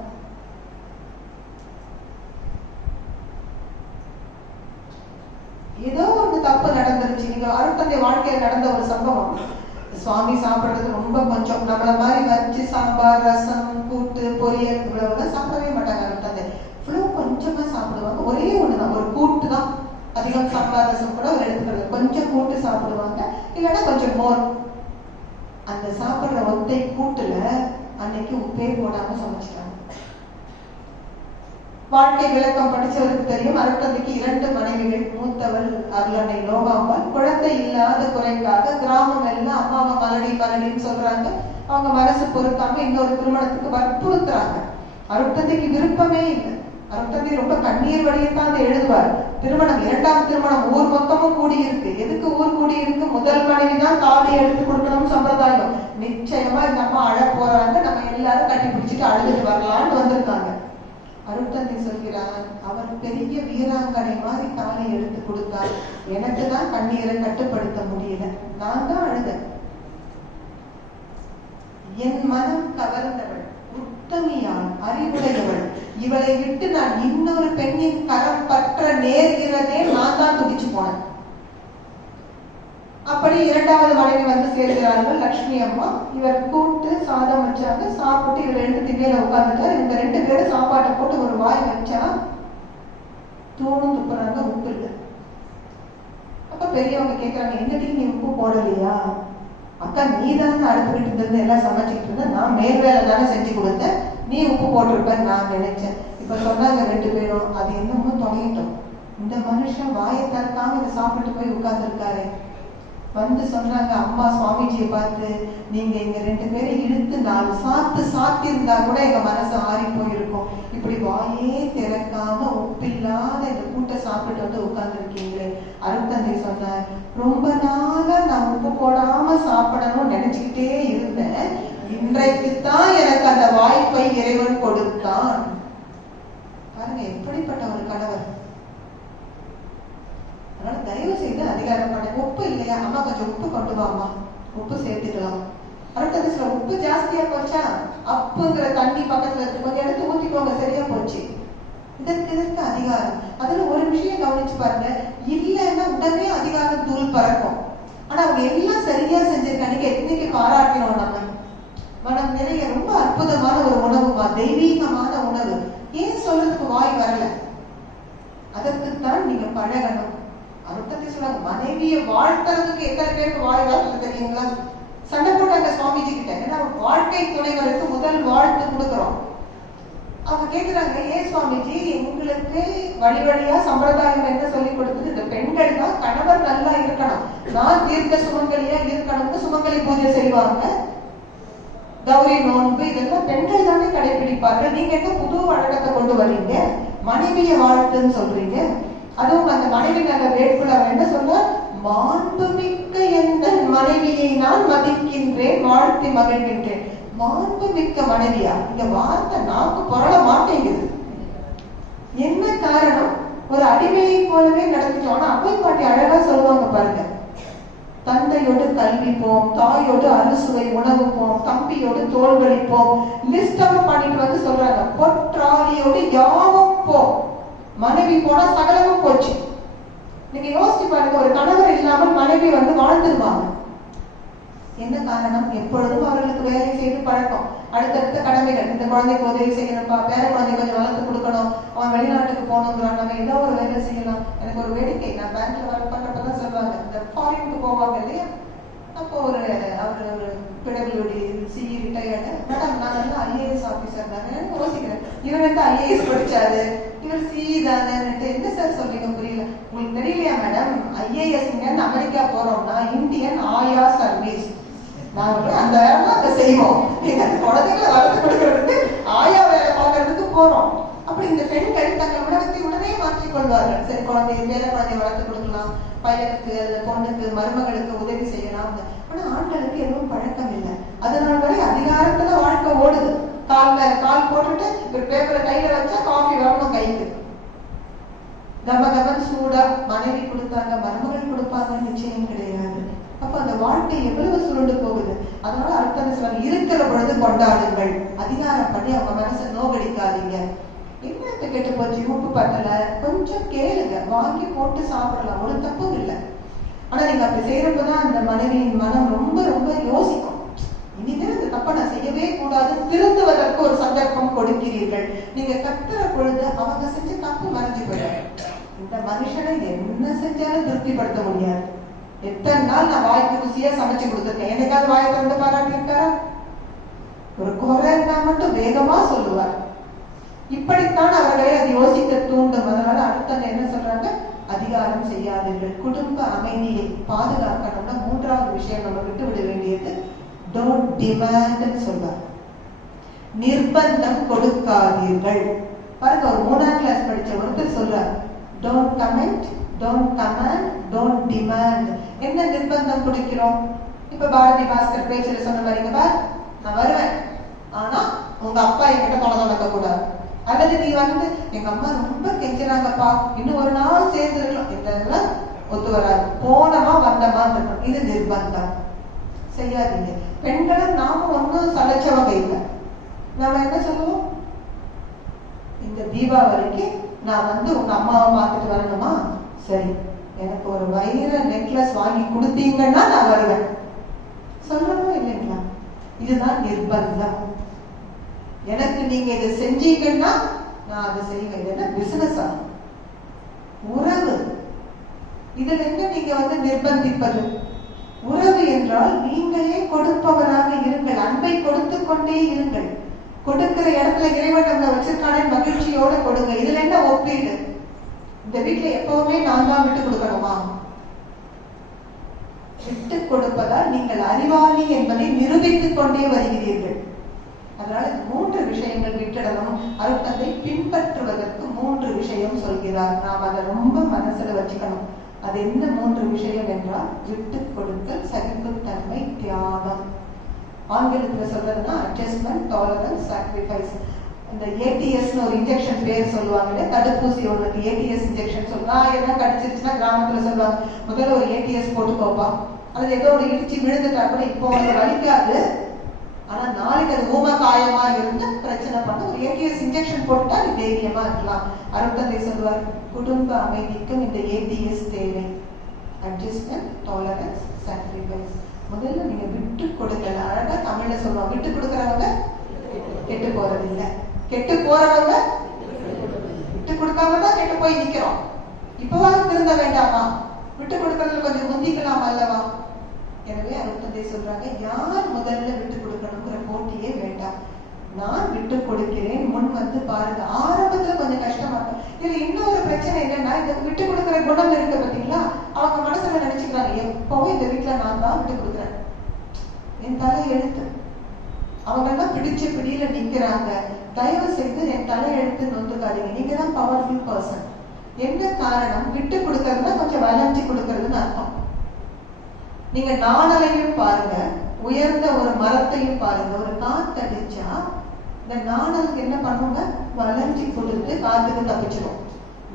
ஏதோ ஒரு தப்பு நடந்துருச்சு. நீங்க அருட்தந்தை வாழ்க்கையில நடந்த ஒரு சம்பவம். சுவாமி சாப்பிடுறது ரொம்ப கொஞ்சம், நம்மள மாதிரி வச்சு சாம்பார், ரசம், கூட்டு, பொரியல் இவ்வளவுதான் சாப்பிடவே மாட்டாங்க அருட்தந்தை. இவ்வளவு கொஞ்சமா சாப்பிடுவாங்க. ஒரே ஒண்ணுதான், ஒரு கூட்டு தான். அதிகம் சாம்பார் ரசம் கூட ஒரு எடுத்துக்கிறது, கொஞ்சம் கூட்டு சாப்பிடுவாங்க, இல்லைன்னா கொஞ்சம் மோர். அந்த சாப்பிடுற ஒத்தை கூட்டுல அன்னைக்கு உப்பே போடாம சமைச்சிட்டாங்க. வாழ்க்கை விளக்கம் படிச்சவருக்கு தெரியும், அருட்தந்தைக்கு 2 மனைவிகள். மூத்தவள் அருளன்னை லோகாம்பாள். குழந்தை இல்லாத குறைக்காக கிராமம் எல்லாம் அம்மாவை மலடி மலடின்னு சொல்றாங்க. அவங்க மனசு பொறுக்காம இன்னொரு திருமணத்துக்கு வற்புறுத்துறாங்க. அருட்தந்தைக்கு விருப்பமே இல்லை. அருட்தந்தை ரொம்ப கண்ணீர் வழியத்தான் அதை எழுதுவார். திருமணம், 2ஆம் திருமணம், ஊர் மொத்தமும் கூடி இருக்கு. எதுக்கு ஊர் கூடி இருக்கு? முதல் மனைவி தான் தாலி எடுத்து கொடுக்கணும் சம்பிரதாயம். நிச்சயமா இந்த அம்மா அழ போறாங்க, நம்ம எல்லாரும் கட்டி பிடிச்சிட்டு அழுதுட்டு வரலான்னு வந்திருக்காங்க. அருட்தந்தை சொல்கிறார், அவர் பெரிய வீராங்கனை மாதிரி தாலி எடுத்து கொடுத்தார். எனக்கு தான் கண்ணீரை கட்டுப்படுத்த முடியல, நான் தான் அழுதேன். என் மனம் கவர்ந்தவள், உத்தமியாள், அறிவுடையவள், இவளை விட்டு நான் இன்னொரு பெண்ணின் கரம் பற்ற நேர்கிறதே நான் தான் துடிச்சு போனேன். அப்படி 2வது மனைவி வந்து சேர்கிறார்கள், லட்சுமி அம்மா. இவர் கூட்டு சாதம் வச்சாங்க, சாப்பிட்டு இவர் 2 திண்ணையில உட்கார்ந்துட்டார். இந்த 2 பேரும் சாப்பாட்டை போட்டு ஒரு வாய் வச்சா தூணும் துப்புறாங்க, உப்பு இல்லை. அப்ப பெரியவங்க கேட்கறாங்க, என்னடி நீ உப்பு போடலையா? அக்கா நீ தானே அடுப்பு வீட்டு இருந்து எல்லாம் சமைச்சிட்டு இருந்த, நான் மேல் வேலை தானே செஞ்சு கொடுத்தேன், நீ உப்பு போட்டிருப்பேன்னு நான் நினைச்சேன். இப்ப சொன்னாங்க 2 பேரும், அது என்னமோ தொலையிட்டோம். இந்த மனுஷன் வாயை திறக்காம இதை சாப்பிட்டு போய் உட்கார்ந்து இருக்காரு. வந்து சொன்னாங்க அம்மா சுவாமிஜியை பார்த்து, நீங்க எங்க 2 பேரும் இழுத்து 4 சாத்து சாத்திருந்தா கூட எங்க மனசு ஆறி போயிருக்கும். இப்படி வாயே திறக்காம உப்பில்லாத இந்த கூட்டை சாப்பிட்டு வந்து உட்கார்ந்து இருக்கீங்களே. அருட்தந்தை சொன்னார், ரொம்ப நாளா நான் உப்பு போடாம சாப்பிடணும்னு நினைச்சுக்கிட்டே இருந்தேன், இன்றைக்குத்தான் எனக்கு அந்த வாய்ப்பை இறைவன் கொடுத்தான். பாருங்க எப்படிப்பட்ட ஒரு கணவர். அதனால தயவு செய்து அதிகாரம் பண்ண. உப்பு இல்லையா, அம்மா கொஞ்சம் உப்பு கொண்டு வாமா, உப்பு சேர்த்துக்கலாம். அருட்தந்தை உப்பு ஜாஸ்தியா போச்சா, அப்புங்கிற தண்ணி பக்கத்துல இருக்கு, கொஞ்சம் எடுத்து ஊத்திக்கோங்க, சரியா போச்சு. இதற்கு அதிகாரம். அதுல ஒரு விஷயம் கவனிச்சு பாருங்க, இல்லைன்னா உடனே அதிகாரம் தூள் பறக்கும். ஆனா அவங்க எல்லாம் சரியா செஞ்சிருக்காங்க, இன்னைக்கு பாராட்டணும். நம்ம மனம் நிறைய ரொம்ப அற்புதமான ஒரு உணவுமா, தெய்வீகமான உணவு. ஏன் சொல்றதுக்கு வாய் வரல? அதற்குத்தான் நீங்க பழகணும். அருட்தந்தை சொல்றாங்க, மனைவியை வாழ்த்துறதுக்கு எத்தனை பேருக்கு வாய் வாழ்த்து தெரியுங்களா? சண்டை போட்டாங்க சுவாமிஜி கிட்ட. ஏன்னா வாழ்க்கை துணைவருக்கு முதல் வாழ்த்து கொடுக்குறோம். அவங்க கேட்கிறாங்க, ஏன் சுவாமிஜி உங்களுக்கு வழி வழியா சம்பிரதாயம் என்ன சொல்லி கொடுத்தது? இந்த பெண்கள் தான் கணவர் நல்லா இருக்கணும், நான் தீர்க்க சுமங்கலியா இருக்கணும்னு சுமங்கலி பூஜை செய்வாங்க, கௌரி நோன்பு இதெல்லாம் பெண்கள் தானே கடைபிடிப்பார்கள். நீங்க என்ன புது வழக்கத்தை கொண்டு வரீங்க, மனைவியை வாழ்த்துன்னு சொல்றீங்க? அதுவும் அந்த மனைவி நல்ல வேட்புல அவர் என்ன சொல்ற, மாண்புமிக்க எந்த மனைவியை நான் மதிக்கின்றேன், வாழ்த்தி மகிழ்கின்றேன். மாண்புமிக்க மனைவியா? இந்த வார்த்தை நாக்கு புரள மாட்டேங்குது. என்ன காரணம்? ஒரு அடிமையை போலவே நடந்துட்டோம். ஆனா அவை பாட்டி அழகா சொல்லுவாங்க பாருங்க, தந்தையோடு கல்வி போம், தாயோடு அறுசுவை உணவு போம், தம்பியோடு தோல் வலிப்போம், லிஸ்டாக பண்ணிட்டு வந்து சொல்றாங்க, பொற்றாலியோடு யாவும் போம். மனைவி போனா சகலமும் போச்சு. நீங்க யோசிச்சு பாருங்க, ஒரு கணவர் இல்லாமல் மனைவி வந்து வாழ்ந்துருவாங்க. என்ன காரணம்? எப்பொழுதும் அவர்களுக்கு வேலை செய்து பழக்கம், அடுத்தடுத்த கடமைகள். இந்த குழந்தைக்கு உதவி செய்யணும்ப்பா, பேர குழந்தை கொஞ்சம் வளர்த்து கொடுக்கணும், அவன் வெளிநாட்டுக்கு போகணுங்கிறான், நம்ம ஏதோ ஒரு வேலை செய்யலாம். எனக்கு ஒரு வேடிக்கை, நான் பேங்க்ல ஒர்க் பண்றப்பதான் சொல்லுவாங்க, இந்த ஃபாரினுக்கு போவாங்க இல்லையா, அப்போ ஒரு அவர் ஒரு பிடபிள்யூடி சிஇ ரிட்டையர்டு, மேடம் நான் நல்லா IAS ஆஃபீஸர் தானே யோசிக்கிறேன், இவன் வந்து IAS படிச்சாரு, இவர் சி தானேன்னுட்டு என்ன சார் சொல்றீங்க புரியல. உங்களுக்கு தெரியலையா மேடம், IAS அமெரிக்கா போறோம்னா இந்தியன் ஆயா சர்வீஸ், நாங்க அந்த வேலை அங்க செய்வோம். நீங்க குழந்தைகளை வளர்த்து கொடுக்கறதுக்கு ஆயா வேலை பார்க்கறதுக்கு போறோம். அப்படி இந்த பெண்கள் தங்கள் உலகத்தை உடனே மாற்றிக் கொள்வார்கள். சரி, வேலை குழந்தைய வளர்த்து கொடுக்கலாம், பையனுக்கு அல்லது பொண்ணுக்கு மருமகளுக்கு உதவி செய்யலாம். ஆனா ஆண்களுக்கு எதுவும் பழக்கம் இல்லை. அதனால வரை அதிகாரத்துல வாழ்க்கை ஓடுது. கால் மேல கால் போட்டுட்டு ஒரு பேப்பரை கையில வச்சா காஃபி வரணும் கைக்கு. கமகமன் சூடா மனைவி கொடுத்தாங்க, மருமகள் கொடுப்பாங்கன்னு நிச்சயம் கிடையாது. அப்ப அந்த வாழ்க்கை எவ்வளவு சுருண்டு போகுது. அதனால அர்த்தம் சொல்றாங்க, இருக்கிற பொழுது கொண்டாடுங்கள், அதிகாரம் பண்ணி அவங்க மனசை நோகடிக்காதீங்க. என்ன இப்ப கெட்டு போச்சு, உப்பு பத்தல, கொஞ்சம் கேளுங்க, வாங்கி போட்டு சாப்பிடலாம், ஒரு தப்பும் இல்லை. ஆனா நீங்க அப்படி செய்யறப்பதான் அந்த மனைவியின் மனம் ரொம்ப ரொம்ப யோசிக்கும். இனிமேல் இந்த தப்ப நான் செய்யவே கூடாது, திருந்துவதற்கு ஒரு சந்தர்ப்பம் கொடுக்கிறீர்கள். நீங்க கத்துற பொழுது அவங்க செஞ்ச தப்பு மறைஞ்சு போயிடும். இந்த மனுஷனை என்ன செஞ்சாலும் திருப்திப்படுத்த முடியாது. எத்தனை நாள் நான் வாய்க்கு ருசியா சமைச்சு கொடுத்துருக்கேன், என்னைக்காவது வாயை திறந்து பாராட்டி இருக்காரா? ஒரு குறைன்னா மட்டும் வேகமா சொல்லுவார். இப்படித்தான் அவர்களை அது யோசிக்க தூண்டும். அதனால அடுத்த என்ன சொல்றாங்க, அதிகாரம் செய்யாதீர்கள். குடும்ப அமைதியை பாதுகாக்கணும்னா மூன்றாவது விஷயம் நம்ம விட்டு விட வேண்டியது டோன்ட் டிமாண்ட் சொல்வார். நிர்பந்தம் கொடுக்காதீர்கள். பாருங்க, ஒரு 3ஆம் கிளாஸ் படிச்ச ஒருத்தர் சொல்றார், don't comment, don't command, don't demand. என்ன நிர்பந்தம் கொடுக்கிறோம்? இப்ப பாரதி பாஸ்கர் பேச்சுல சொன்ன மாதிரி, நான் வருவேன், ஆனா உங்க அப்பா என்கிட்ட தொடக்க கூடாது. அல்லது நீ எங்க அம்மா ரொம்ப கெஞ்சினாங்கப்பா, இன்னும் ஒரு நாள் சேர்ந்து இருக்கலாம், இதெல்லாம் ஒத்து வராது, போனமா வந்தமா இருக்கணும். இது நிர்பந்தம். செய்யாதீங்க. பெண்களும் நாம ஒன்னும் சலைச்சவங்க இல்லை. நாம என்ன சொல்லுவோம், இந்த தீபாவளிக்கு நான் உங்க அம்மாவை பார்த்துட்டு வரணுமா, சரி எனக்கு ஒரு வைர நெக்லஸ் வாங்கி கொடுத்தீங்கன்னா நான் வருவேன். சொல்லணும் இல்லைங்களா? இதுதான் நிர்பந்தம். எனக்கு நீங்க இதை செஞ்சீங்கன்னா நான் அதை செய்வேன். இது என்ன பிசினஸ்? உறவு. இதுல என்ன நீங்க நிர்பந்திப்பது? உறவு என்றால் நீங்களே கொடுப்பவராக இருங்கள், அன்பை கொடுத்து கொண்டே இருங்கள். கொடுக்கிற இடத்துல இறைவன் நம்மளை வச்சிருக்கானே மகிழ்ச்சியோட கொடுங்க. இதுல என்ன ஒப்பீடு? இந்த வீட்டுல எப்பவுமே நான் தான் விட்டு கொடுக்கணுமா? விட்டு கொடுப்பதால் நீங்கள் அறிவாளி என்பதை நிரூபித்துக் கொண்டே வருகிறீர்கள். அதனால 3 விஷயங்கள் விட்டுடணும். அருட்தந்தை பின்பற்றுவதற்கு 3 விஷயம் சொல்கிறார். நாம் அதை ரொம்ப மனசுல வச்சுக்கணும். அது என்ன 3 விஷயம் என்றால், விட்டு கொடுத்தல், சகிப்புத்தன்மை, தியாகம். ஆங்கிலத்துல சொல்றதுன்னா அட்ஜஸ்ட்மெண்ட், டாலரன்ஸ், சாக்ரிஃபைஸ். இந்த ATS ஒரு இன்ஜெக்ஷன் பேர் சொல்லுவாங்க, தடுப்பூசி ஒண்ணுக்கு ATS இன்ஜெக்ஷன் சொல்லுவாங்க. எல்லாம் கடிச்சிருச்சுன்னா கிராமத்துல சொல்லுவாங்க, முதல்ல ஒரு ATS போட்டுக்கோப்பா. அது ஏதோ ஒரு இடிச்சு விழுந்துட்டா கூட இப்போ வலிக்காது, ஆனா நாளைக்கு அது ஊம காயமா இருந்து பிரச்சனை பண்ண ஒரு ATS இன்ஜெக்ஷன் போட்டுட்டா அது தைரியமா இருக்கலாம். அருட்தந்தை சொல்லுவார், குடும்ப அமைதிக்கும் இந்த ATS தேவை. Adjustment, tolerance, sacrifice. முதல்ல நீங்க விட்டு கொடுக்கல. அழகா தமிழ்ல சொல்லுவாங்க, விட்டு கொடுக்கறவங்க கெட்டு போறது இல்லை, கெட்டு போறவங்க விட்டு கொடுக்காம தான் கெட்டு போய் நிக்கிறோம். இப்பவாது திருந்த வேண்டாமா? விட்டு கொடுக்கறதுல கொஞ்சம் முந்திக்கலாம் அல்லவா? எனவே அருட்தந்தை சொல்றாங்க, யார் முதல்ல விட்டு கொடுக்கணுங்கிற போட்டியே வேண்டாம். நான் விட்டு கொடுக்கிறேன், முன் பாருங்க. ஆரம்பத்துல கொஞ்சம் கஷ்டமா இருக்கும். இதுல இன்னொரு பிரச்சனை என்னன்னா, இந்த விட்டு கொடுக்கிற குணம் இருக்கு பாத்தீங்களா, அவங்க மனசுல நினைச்சுக்கிறாங்க, எப்பவும் இந்த வீட்டுல நான் தான் விட்டு கொடுக்குறேன், என் தலை எழுத்து. அவங்க எல்லாம் பிடிச்ச பிடியில நிக்கிறாங்க. தயவு செய்து என் தலை எழுத்து நொந்துக்காதீங்க. நீங்க தான் பவர்ஃபுல் பர்சன். என்ன காரணம்? விட்டு கொடுக்கறதுனா கொஞ்சம் வளைஞ்சு கொடுக்கறதுன்னு அர்த்தம். நீங்க நாணலையும் பாருங்க, உயர்ந்த ஒரு மரத்தையும் பாருங்க. ஒரு காத்தடிச்சா இந்த நாணலுக்கு என்ன பண்ணுங்க, வளைஞ்சி கொடுத்து காத்துக்கு தப்பிச்சிடும்.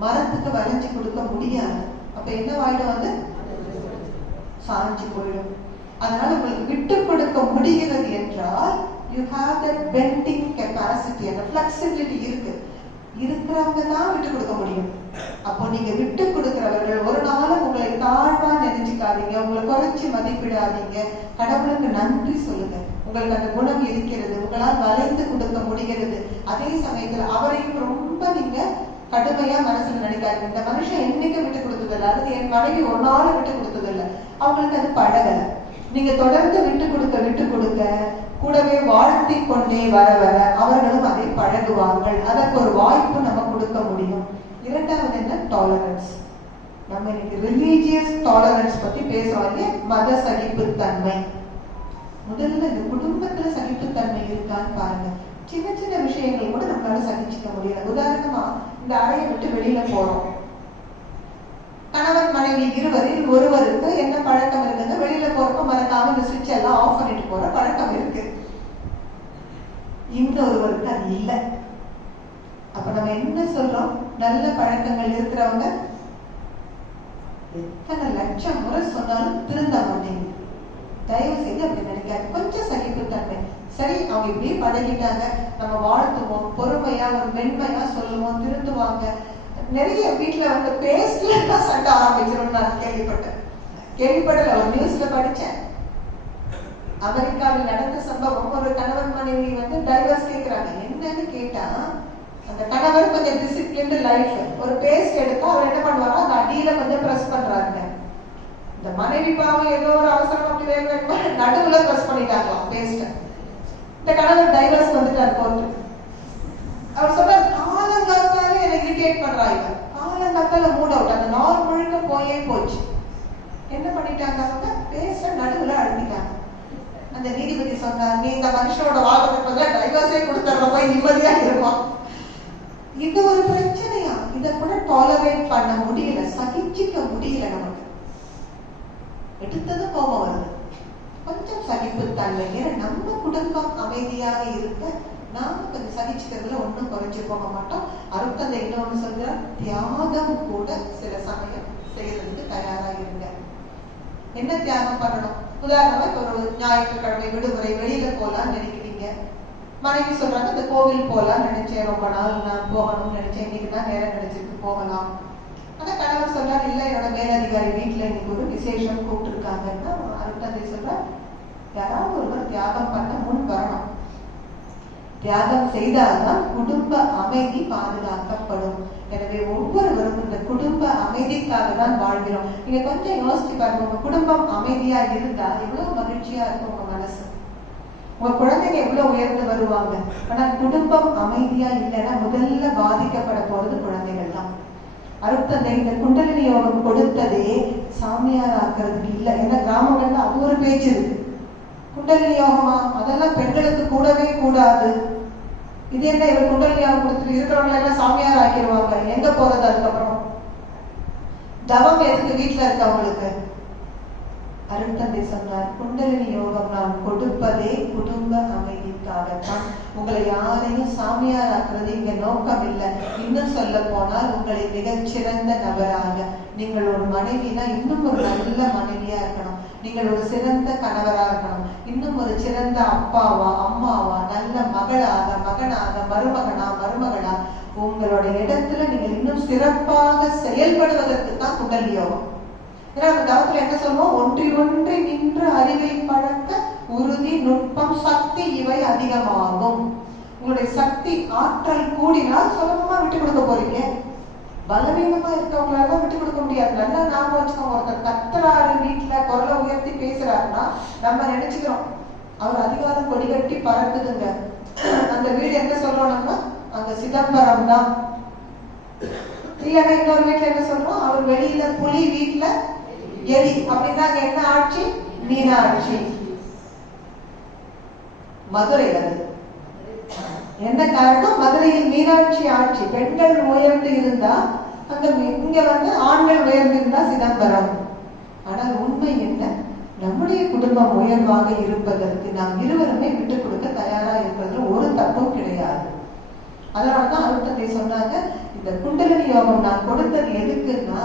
மரத்துக்கு வளைஞ்சி கொடுக்க முடியாது. அப்ப என்ன ஆயிடும், சாஞ்சி போயிடும். அதனால உங்களுக்கு விட்டு கொடுக்க முடிகிறது என்றால் you have that bending capacity, அந்த flexibility இருக்கு. இருக்கிறவங்க தான் விட்டு கொடுக்க முடியும். அப்போ நீங்க விட்டு கொடுக்கிறவர்கள் ஒரு நாளும் உங்களை தாழ்வா நினைச்சுக்காதீங்க, உங்களை குறைச்சி மதிப்பிடாதீங்க. கடவுளுக்கு நன்றி சொல்லுங்க, உங்களுக்கு அந்த குணம் இருக்கிறது, உங்களால் வளைந்து கொடுக்க முடிகிறது. அதே சமயத்துல அவரையும் ரொம்ப நீங்க கடுமையா மனசுல நினைக்காதீங்க. இந்த மனுஷன் என்னைக்கு விட்டு கொடுத்ததில்லை, அல்லது என் மனைவி ஒரு நாள் விட்டு கொடுத்ததில்லை, அவங்களுக்கு அது பழகல. நீங்க தொடர்ந்து விட்டு கொடுக்க கூடவே வாழ்த்தி கொண்டே வர வர அவர்களும் அதை பழகுவார்கள். அதற்கு ஒரு வாய்ப்பு நம்ம கொடுக்க முடியும். இரண்டாவது என்ன? டாலரன்ஸ். நம்ம இன்னைக்கு ரிலீஜியஸ் டாலரன்ஸ் பத்தி பேசுறோம், மத சகிப்புத்தன்மை. முதல்ல இந்த குடும்பத்துல சகிப்புத்தன்மை இருக்கான்னு பாருங்க. சின்ன சின்ன விஷயங்கள் கூட நம்மளால சகிச்சுக்க முடியல. உதாரணமா இந்த அறையை விட்டு வெளியில போறோம், கணவன் மனைவி இருவரில் ஒருவருக்கு என்ன பழக்கம் இருக்குங்க, வெளியில போறப்ப மறக்காம இந்த சுவிட்ச் எல்லாம் ஆஃப் பண்ணிட்டு போற பழக்கம் இருக்கு. இன்னொருவருக்கு அது இல்லை. அப்ப நம்ம என்ன சொல்றோம்? நல்ல பழக்கங்கள் இருக்கிறவங்க எத்தனை லட்சம் முறை சொன்னாலும் திருந்த மாட்டேங்குது. தயவு செய்து அப்படி நினைக்காது. கொஞ்சம் சகிப்புத்தன்மை. சரி, அவங்க இப்படியே பழகிட்டாங்க, நம்ம வாழ்த்துவோம், பொறுமையா ஒரு மென்மையா சொல்லுவோம், திருந்துவாங்க. நிறைய வீட்டுல வந்து பேஸ்ட்ல சண்டை ஆரம்பிச்சிடும். நான் கேள்விப்படல, ஒரு நியூஸ்ல படிச்சேன். அமெரிக்காவில் நடந்த சம்பவம். ஒரு கணவன் மனைவி வந்து டைவர்ஸ் கேட்கிறாங்க. என்னன்னு கேட்டா, அந்த கணவர் கொஞ்சம் டிசிப்ளின்டு லைஃப், ஒரு பேஸ்ட் எடுத்தா அவர் என்ன பண்ணுவாங்க, அந்த அடியில கொஞ்சம் பிரஸ் பண்றாங்க. இந்த மனைவி பாவம் ஏதோ ஒரு அவசரம் அப்படி வேக நடுவுல பிரஸ் பண்ணிட்டாங்களாம் பேஸ்ட். இந்த கணவர் டைவர்ஸ் வந்துட்டார் கோர்ட்டு. அவர் சொல்றாரு, காலங்காத்தால என்னை இரிட்டேட் பண்றாங்க, காலங்காத்தால மூட் அவுட், அந்த நாள் முழுக்க போயே போச்சு. என்ன பண்ணிட்டாங்க அவங்க? பேஸ்ட நடுவுல அழுத்திட்டாங்க. அந்த நீதிபதி சொன்னார், நீ இந்த மனுஷனோட வாழ்க்கை டைவர்ஸே கொடுத்துற போய் நிம்மதியா இருப்பான். இது ஒரு பிரச்சனையா? இத கூட டாலரேட் பண்ண முடியல, சகிச்சுக்க முடியல. நமக்கு எடுத்தது கோபம் வருது. கொஞ்சம் சகிப்புத்தன்மை. ஏன்னா நம்ம குடும்பம் அமைதியாக இருக்க நாம கொஞ்சம் சகிச்சுக்கிறதுல ஒன்றும் குறைஞ்சு போக மாட்டோம். அருத்தந்தை இன்னொன்னு சொல்ற, தியாகம் கூட சில சமயம் செய்யறதுக்கு தயாரா இருங்க. என்ன தியாகம் பண்ணணும்? உதாரணமா இப்ப ஒரு ஞாயிற்றுக்கிழமை விடுமுறை, வெளியில போலான்னு நினைக்கிறீங்க. மனைவி சொல்றாங்க, இந்த கோவில் போலான்னு நினைச்சேன், ரொம்ப நாள் நான் போகணும்னு நினைச்சேன், இன்னைக்கு தான் நேரம் கிடைச்சிருக்கு, போகலாம். ஆனா கணவர் சொல்றாரு, இல்ல என்னோட மேலதிகாரி வீட்டுல இன்னைக்கு ஒரு விசேஷம் கூப்பிட்டு இருக்காங்கன்னா, அருத்தந்தை சொல்ற, யாராவது ஒருவர் தியாகம் பண்ண முன் வரணும். தியாகம் செய்தால்தான் குடும்ப அமைதி பாதுகாக்கப்படும். எனவே ஒவ்வொருவரும் இந்த குடும்ப அமைதிக்காக தான் வாழ்கிறோம். நீங்க கொஞ்சம் யோசிச்சு பாருங்க, உங்க குடும்பம் அமைதியா இருந்தா எவ்வளவு மகிழ்ச்சியா இருக்கும் உங்க மனசு, உங்க குழந்தைங்க எவ்வளவு உயர்ந்து வருவாங்க. ஆனா குடும்பம் அமைதியா இல்லைன்னா முதல்ல பாதிக்கப்பட போறது குழந்தைகள் தான். அருத்தந்தை இந்த குண்டலினி யோகம் கொடுத்ததே சாமியார் ஆக்குறதுக்கு இல்லை. ஏன்னா கிராமங்கள்ல அது ஒரு பேச்சு இருக்கு, குண்டலினி யோகமா, அதெல்லாம் பெண்களுக்கு கூடவே கூடாது. இது என்ன, இவர் குண்டலினி யோகம் கொடுத்துட்டு இருக்கிறவங்க எல்லாம் சாமியார் ஆக்கிடுவாங்க, எங்க போறது? அதுக்கப்புறம் தவம் எதுக்கு வீட்டுல இருக்கவங்களுக்கு? அருட்தந்தை சொன்னார், குண்டலினி யோகம் நான் கொடுப்பதே குடும்ப அமைதிக்காகத்தான். உங்களை யாரையும் சாமியார் ஆக்குறது இங்க நோக்கம் இல்லை. இன்னும் சொல்ல போனால் உங்களை மிகச்சிறந்த நபராக, நீங்கள் ஒரு மனைவினா இன்னும் ஒரு நல்ல மனைவியா இருக்கணும், நீங்கள் ஒரு சிறந்த கணவரா இருக்கணும், இன்னும் ஒரு சிறந்த அப்பாவா அம்மாவா நல்ல மகளாக மகனாக மருமகளா உங்களோட இடத்துல நீங்கள் இன்னும் சிறப்பாக செயல்படுவதற்கு தான் குண்டலினி யோகம். ஏன்னா அந்த காலத்துல என்ன சொல்லுவோம், ஒன்றி ஒன்றி நின்று அறிவை பழக்க உறுதி நுட்பம் சக்தி இவை அதிகமாகும். உங்களுடைய சக்தி ஆற்றல் கூடினால் சுலபமா விட்டு கொடுக்க போறீங்க. பலவீனமா இருக்கவங்களால விட்டு கொடுக்க முடியாது. நல்லா நாம வச்சுக்கோங்க, ஒருத்தர் கத்துறாரு வீட்டுல குரலை உயர்த்தி பேசுறாருன்னா நம்ம நினைச்சுக்கிறோம் அவர் அதிகாரம் கொடி கட்டி பறக்குதுங்க. அந்த வீடு என்ன சொல்றோம்னா அங்க சிதம்பரம் தான். இல்லைன்னா இன்னொரு வீட்டுல என்ன சொல்றோம், அவர் வெளியில புலி வீட்டுல எரி அப்படின்னா என்ன ஆட்சி? மீனாட்சி. மதுரை அது என்ன காரணம்? மதுரையில் மீனாட்சி ஆட்சி. பெண்கள் உயர்ந்து இருந்தா அங்க, இங்க வந்து ஆண்கள் உயர்ந்து இருந்தா சிதம்பரம். ஆனால் உண்மை என்ன? நம்முடைய குடும்பம் உயர்வாக இருப்பதற்கு நாம் இருவருமே விட்டு கொடுக்க தயாரா இருப்பதுல ஒரு தப்பும் கிடையாது. அதனாலதான் அருட்தந்தை சொன்னாங்க, இந்த குண்டலினி யோகம் நான் கொடுத்தது எதுக்குன்னா,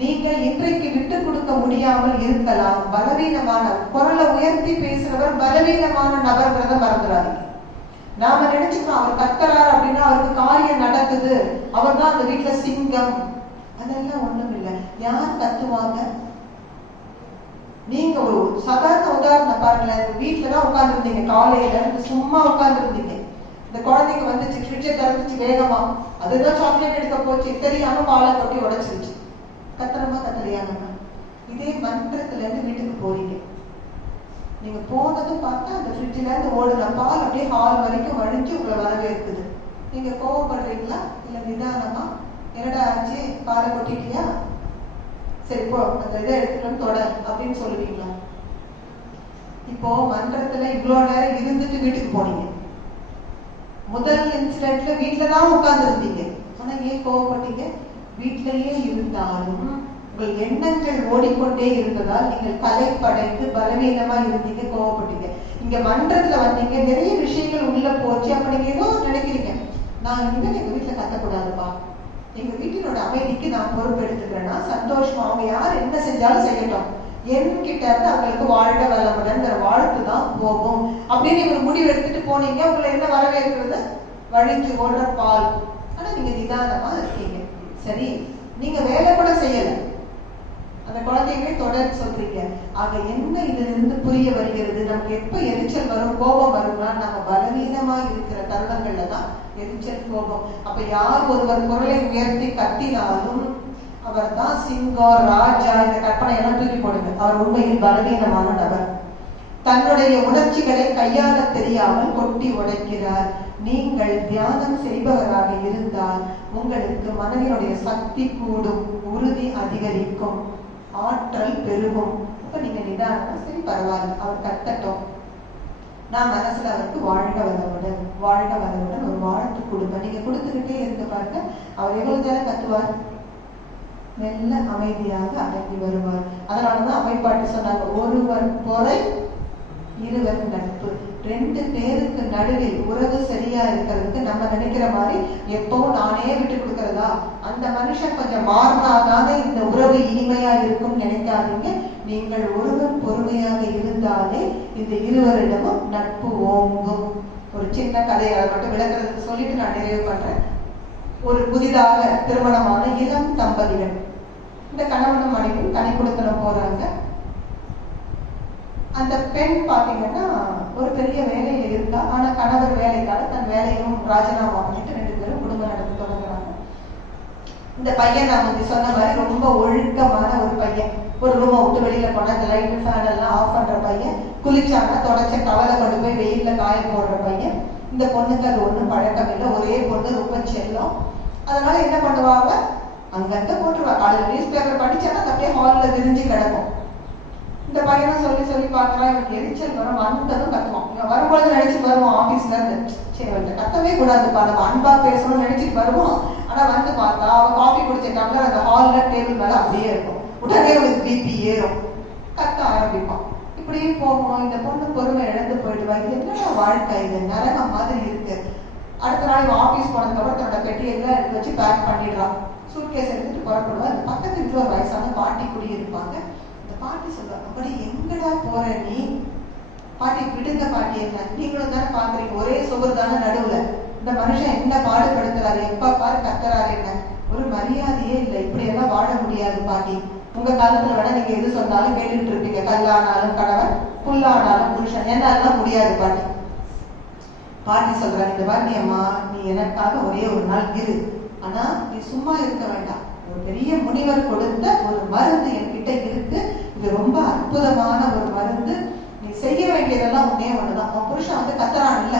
நீங்க இன்றைக்கு விட்டு கொடுக்க முடியாமல் இருக்கலாம். பலவீனமான குரலை உயர்த்தி பேசுறவர் பலவீனமான நபர்கிறத மறந்துடாதீங்க. நாம நினைச்சுக்கிறோம் அவர் கத்துறாரு அப்படின்னா அவருக்கு காரியம் நடக்குது, அவர் தான் அந்த வீட்டுல சிங்கம். அதெல்லாம் ஒண்ணும் இல்லை. யார் கத்துவாங்க? நீங்க ஒரு சாதாரண உதாரணம் பாருங்களேன். வீட்டுலதான் உட்கார்ந்து இருந்தீங்க, காலையில சும்மா உட்கார்ந்து இருந்தீங்க, இந்த குழந்தைங்க வந்துச்சு, ஃப்ரிட்ஜை திறந்துச்சு வேகமா, அதுதான் சாக்லேட் எடுக்க போச்சு, தெரியாம பாலை கொட்டி உடைச்சிருச்சு. கத்துறமா கத்துறியாங்க? இதே மன்றத்துல இருந்து வீட்டுக்கு போறீங்க, நீங்க போனதும் பார்த்தா அந்த ஃப்ரிட்ஜில இருந்து ஓடுன பால் அப்படியே ஹால் வரைக்கும் வழிஞ்சு உங்களை வரவேற்குது. நீங்க கோவப்படுறீங்களா? இல்ல நிதானமா என்னடா ஆச்சு, பாலை கொட்டிட்டியா, சரி போ அந்த இதை எடுத்துட்டு தொட அப்படின்னு சொல்லுவீங்களா? இப்போ மன்றத்துல இவ்வளவு நேரம் இருந்துட்டு வீட்டுக்கு போனீங்க. முதல் இன்சிடென்ட்ல வீட்டுலதான் உட்கார்ந்து இருந்தீங்க. ஆனா ஏன் கோவப்பட்டீங்க? வீட்டிலேயே இருந்தாலும் உங்கள் எண்ணங்கள் ஓடிக்கொண்டே இருந்ததால் நீங்கள் கலைப்படைந்து பலவீனமா இருந்தீங்க, கோவப்பட்டீங்க. இங்க மன்றத்துல வந்தீங்க, நிறைய விஷயங்கள் உள்ள போச்சு. அப்ப நீங்க ஏதோ நினைக்கிறீங்க, நான் இனிமேல் எங்க வீட்டுல கத்தக்கூடாதுப்பா, எங்க வீட்டினோட அமைதிக்கு நான் பொறுப்பு எடுத்துக்கிறேன்னா சந்தோஷமா அவங்க யார் என்ன செஞ்சாலும் செய்யட்டும், என்கிட்ட இருந்து அவங்களுக்கு வாழ்க வளமுடன் வாழ்த்து தான் போகும் அப்படின்னு ஒரு முடிவு எடுத்துட்டு போனீங்க. உங்களை என்ன வரவேற்கிறது? வழிஞ்சு ஓடுற பால். ஆனா நீங்க நிதானமா இருக்கீங்க. சரி, நீங்க வேலை கூட செய்யல, அந்த குழந்தைகளே தொடர்ந்து சொல்றீங்க. ஆக என்ன இதுல இருந்து புரிய வருகிறது? நமக்கு எப்ப எரிச்சல் வரும், கோபம் வரும்னா நம்ம பலவீனமா இருக்கிற தருணங்கள்ல தான் எரிச்சல், கோபம். அப்ப யார் ஒருவர் குரலை உயர்த்தி கத்தினாலும் அவர் தான் சிங்கம், ராஜா, இந்த கற்பனை எல்லாம் தூக்கி போடுங்க. அவர் உண்மையில் பலவீனமான நபர். தன்னுடைய உணர்ச்சிகளை கையாள தெரியாமல் கொட்டி உடைக்கிறார். நீங்கள் தியானம் செய்பவராக இருந்தால் உங்களுக்கு மனதினுடைய சக்தி கூடும், உறுதி அதிகரிக்கும், ஆற்றல் பெருகும். அப்ப நீங்க நிதானம், சரி பரவாயில்ல அவர் கத்தட்டும், நான் மனசுல அவருக்கு வாழ்க வளமுடன் வாழ்க வளமுடன் ஒரு வாழ்த்து கொடுப்பேன். நீங்க கொடுத்துக்கிட்டே இருக்க பாருங்க, அவர் எவ்வளவு நேரம் கத்துவார், மெல்ல அமைதியாக அடங்கி வருவார். அதனாலதான் அமைப்பாட்டு சொன்னாங்க, ஒருவர் பொறை இருவர் நட்பு. ரெண்டு பேருக்கு நடுவில் உறவு சரியா இருக்கிறதுக்கு நம்ம நினைக்கிற மாதிரி எப்பவும் நானே விட்டு கொடுக்கறதா, அந்த மனுஷன் கொஞ்சம் மாறினாதானே இந்த உறவு இனிமையா இருக்கும் நினைக்காதீங்க. நீங்கள் ஒருவர் பொறுமையாக இருந்தாலே இந்த இருவரிடமும் நட்பு ஓங்கும். ஒரு சின்ன கதையை மட்டும் விளக்குறதுக்கு சொல்லிட்டு நான் நிறைவு பண்றேன். ஒரு புதிதாக திருமணமான இளம் தம்பதிகள், இந்த கணவனும் மனைவியும் கனி கொடுக்கணும் போறாங்க. அந்த பெண் பாத்தீங்கன்னா ஒரு பெரிய வேலையில இருக்கா. ஆனா கணவர் வேலைக்காக தன் வேலையும் ராஜினாமா பண்ணிட்டு ரெண்டு பேரும் குடும்பம் நடத்த தொடங்குறாங்க. இந்த பையன் நான் வந்து சொன்ன மாதிரி ரொம்ப ஒழுக்கமான ஒரு பையன். ஒரு ரூமை விட்டு வெளியில போனா இந்த லைட் ஃபேன் எல்லாம் ஆஃப் பண்ற பையன், குளிச்சாங்கன்னா தொடச்ச டவலை கொண்டு போய் வெயில்ல காய போடுற பையன். இந்த பொண்ணுக்கு அது ஒண்ணும் பழக்கம் இல்லை, ஒரே பொண்ணு ரொம்ப செல்லம். அதனால என்ன பண்ணுவாங்க, அங்கங்க போட்டுருவா. காலையில் நியூஸ் பேப்பர் படிச்சானா அது அப்படியே ஹால்ல விரிஞ்சு கிடக்கும். இந்த பையனை சொல்லி சொல்லி பார்க்கலாம், இவனுக்கு எரிச்சல் வரும், வந்ததும் கத்துவான். இவன் வரும்பொழுது நினைச்சிட்டு வருவான் ஆபீஸ்ல இருந்து, சரி அவன்கிட்ட கத்தவே கூடாதுப்பா, நம்ம அன்பா பேசணும்னு நினைச்சிட்டு வருவான். ஆனா வந்து பார்த்தா அவன் காஃபி குடிச்ச டம்ளர் அந்த ஹால்ல டேபிள் மேல அப்படியே இருக்கும். உடனே அவனுக்கு பிபி ஏறும், கத்த ஆரம்பிப்பான். இப்படியே போகும். இந்த பொண்ணு பொறுமை இழந்து போயிடுவா. இது என்னடா வாழ்க்கை, இது நரகம் மாதிரி இருக்கு. அடுத்த நாள் இவன் ஆபீஸ் போனதுக்கு அப்புறம் தன்னோட பெட்டியெல்லாம் எடுத்து வச்சு பேக் பண்ணிடுறான். சூட்கேஸ் எடுத்துட்டு புறப்படுவா. அந்த பக்கத்து வீட்டுல ஒரு வயசான பாட்டி குடி இருப்பாங்க. இந்த பாட்டி சொல்லுவாங்க, அப்படி எங்கடா போற நீ? பாட்டி விடுங்க பாட்டி, என்ன நீங்களும் தானே பாக்குறீங்க, ஒரே சுவர் தானே நடுவுல, இந்த மனுஷன் என்ன பாடுபடுத்துறாரு, எப்ப பாரு கத்துறாரு, என்ன ஒரு மரியாதையே இல்லை, இப்படி எல்லாம் வாழ முடியாது பாட்டி. உங்க காலத்துல வேணா நீங்க எது சொன்னாலும் கேட்டுட்டு இருப்பீங்க, கல்லானாலும் கணவன், புல்லானாலும் புருஷன், என்னாலும் முடியாது பாட்டி. பாட்டி சொல்றாங்க, இந்த பாட்டி அம்மா, நீ எனக்காக ஒரே ஒரு நாள் இரு, ஆனா நீ சும்மா இருக்க வேண்டாம். ஒரு பெரிய முனிவர் கொடுத்த ஒரு மருந்து என்கிட்ட இருக்கு, இது ரொம்ப அற்புதமான ஒரு மருந்து. நீ செய்ய வேண்டியதெல்லாம் ஒன்னே ஒண்ணுதான். உன் புருஷன் வந்து கத்துறான் இல்ல,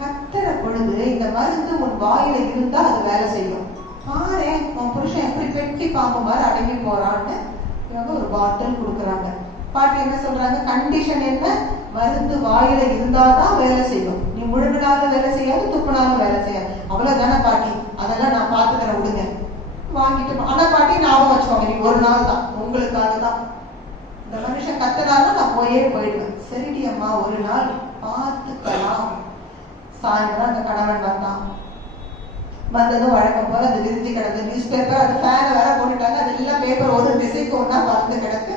கத்துற பொழுது இந்த மருந்து உன் வாயில இருந்தா அது வேலை செய்யும். பாரு உன் புருஷன் எப்படி பெட்டி பாம்பு மாதிரி அடங்கி போறான்னு இவங்க ஒரு பாட்டில் கொடுக்குறாங்க. பாட்டி என்ன சொல்றாங்க, கண்டிஷன் என்ன, மருந்து வாயில இருந்தாதான் வேலை செய்யும். நீ முழுங்கினாலும் வேலை செய்யாது, துப்புனாலும் வேலை செய்யாது. அவ்வளவுதானே பாட்டி, அதெல்லாம் நான் பாத்துக்கிறேன் விடுங்க. வாங்கிட்டு ஆனா பாட்டி ஞாபகம் வச்சுக்கோங்க, நீ ஒரு நாள் தான், உங்களுக்காக தான். இந்த மனுஷன் கத்துனாலும் நான் போயிடுவேன். சரிடி அம்மா, ஒரு நாள் பார்த்துக்கலாம். சாயந்தரம் அந்த கணவன் வந்தான். வந்ததும் வழக்கம் போல அது விரிஞ்சு கிடந்து நியூஸ் பேப்பர், அது ஃபேனை வேற போட்டுட்டாங்க, அது எல்லாம் பேப்பர் ஒரு திசைக்கு ஒன்னா பறந்து கிடக்கு.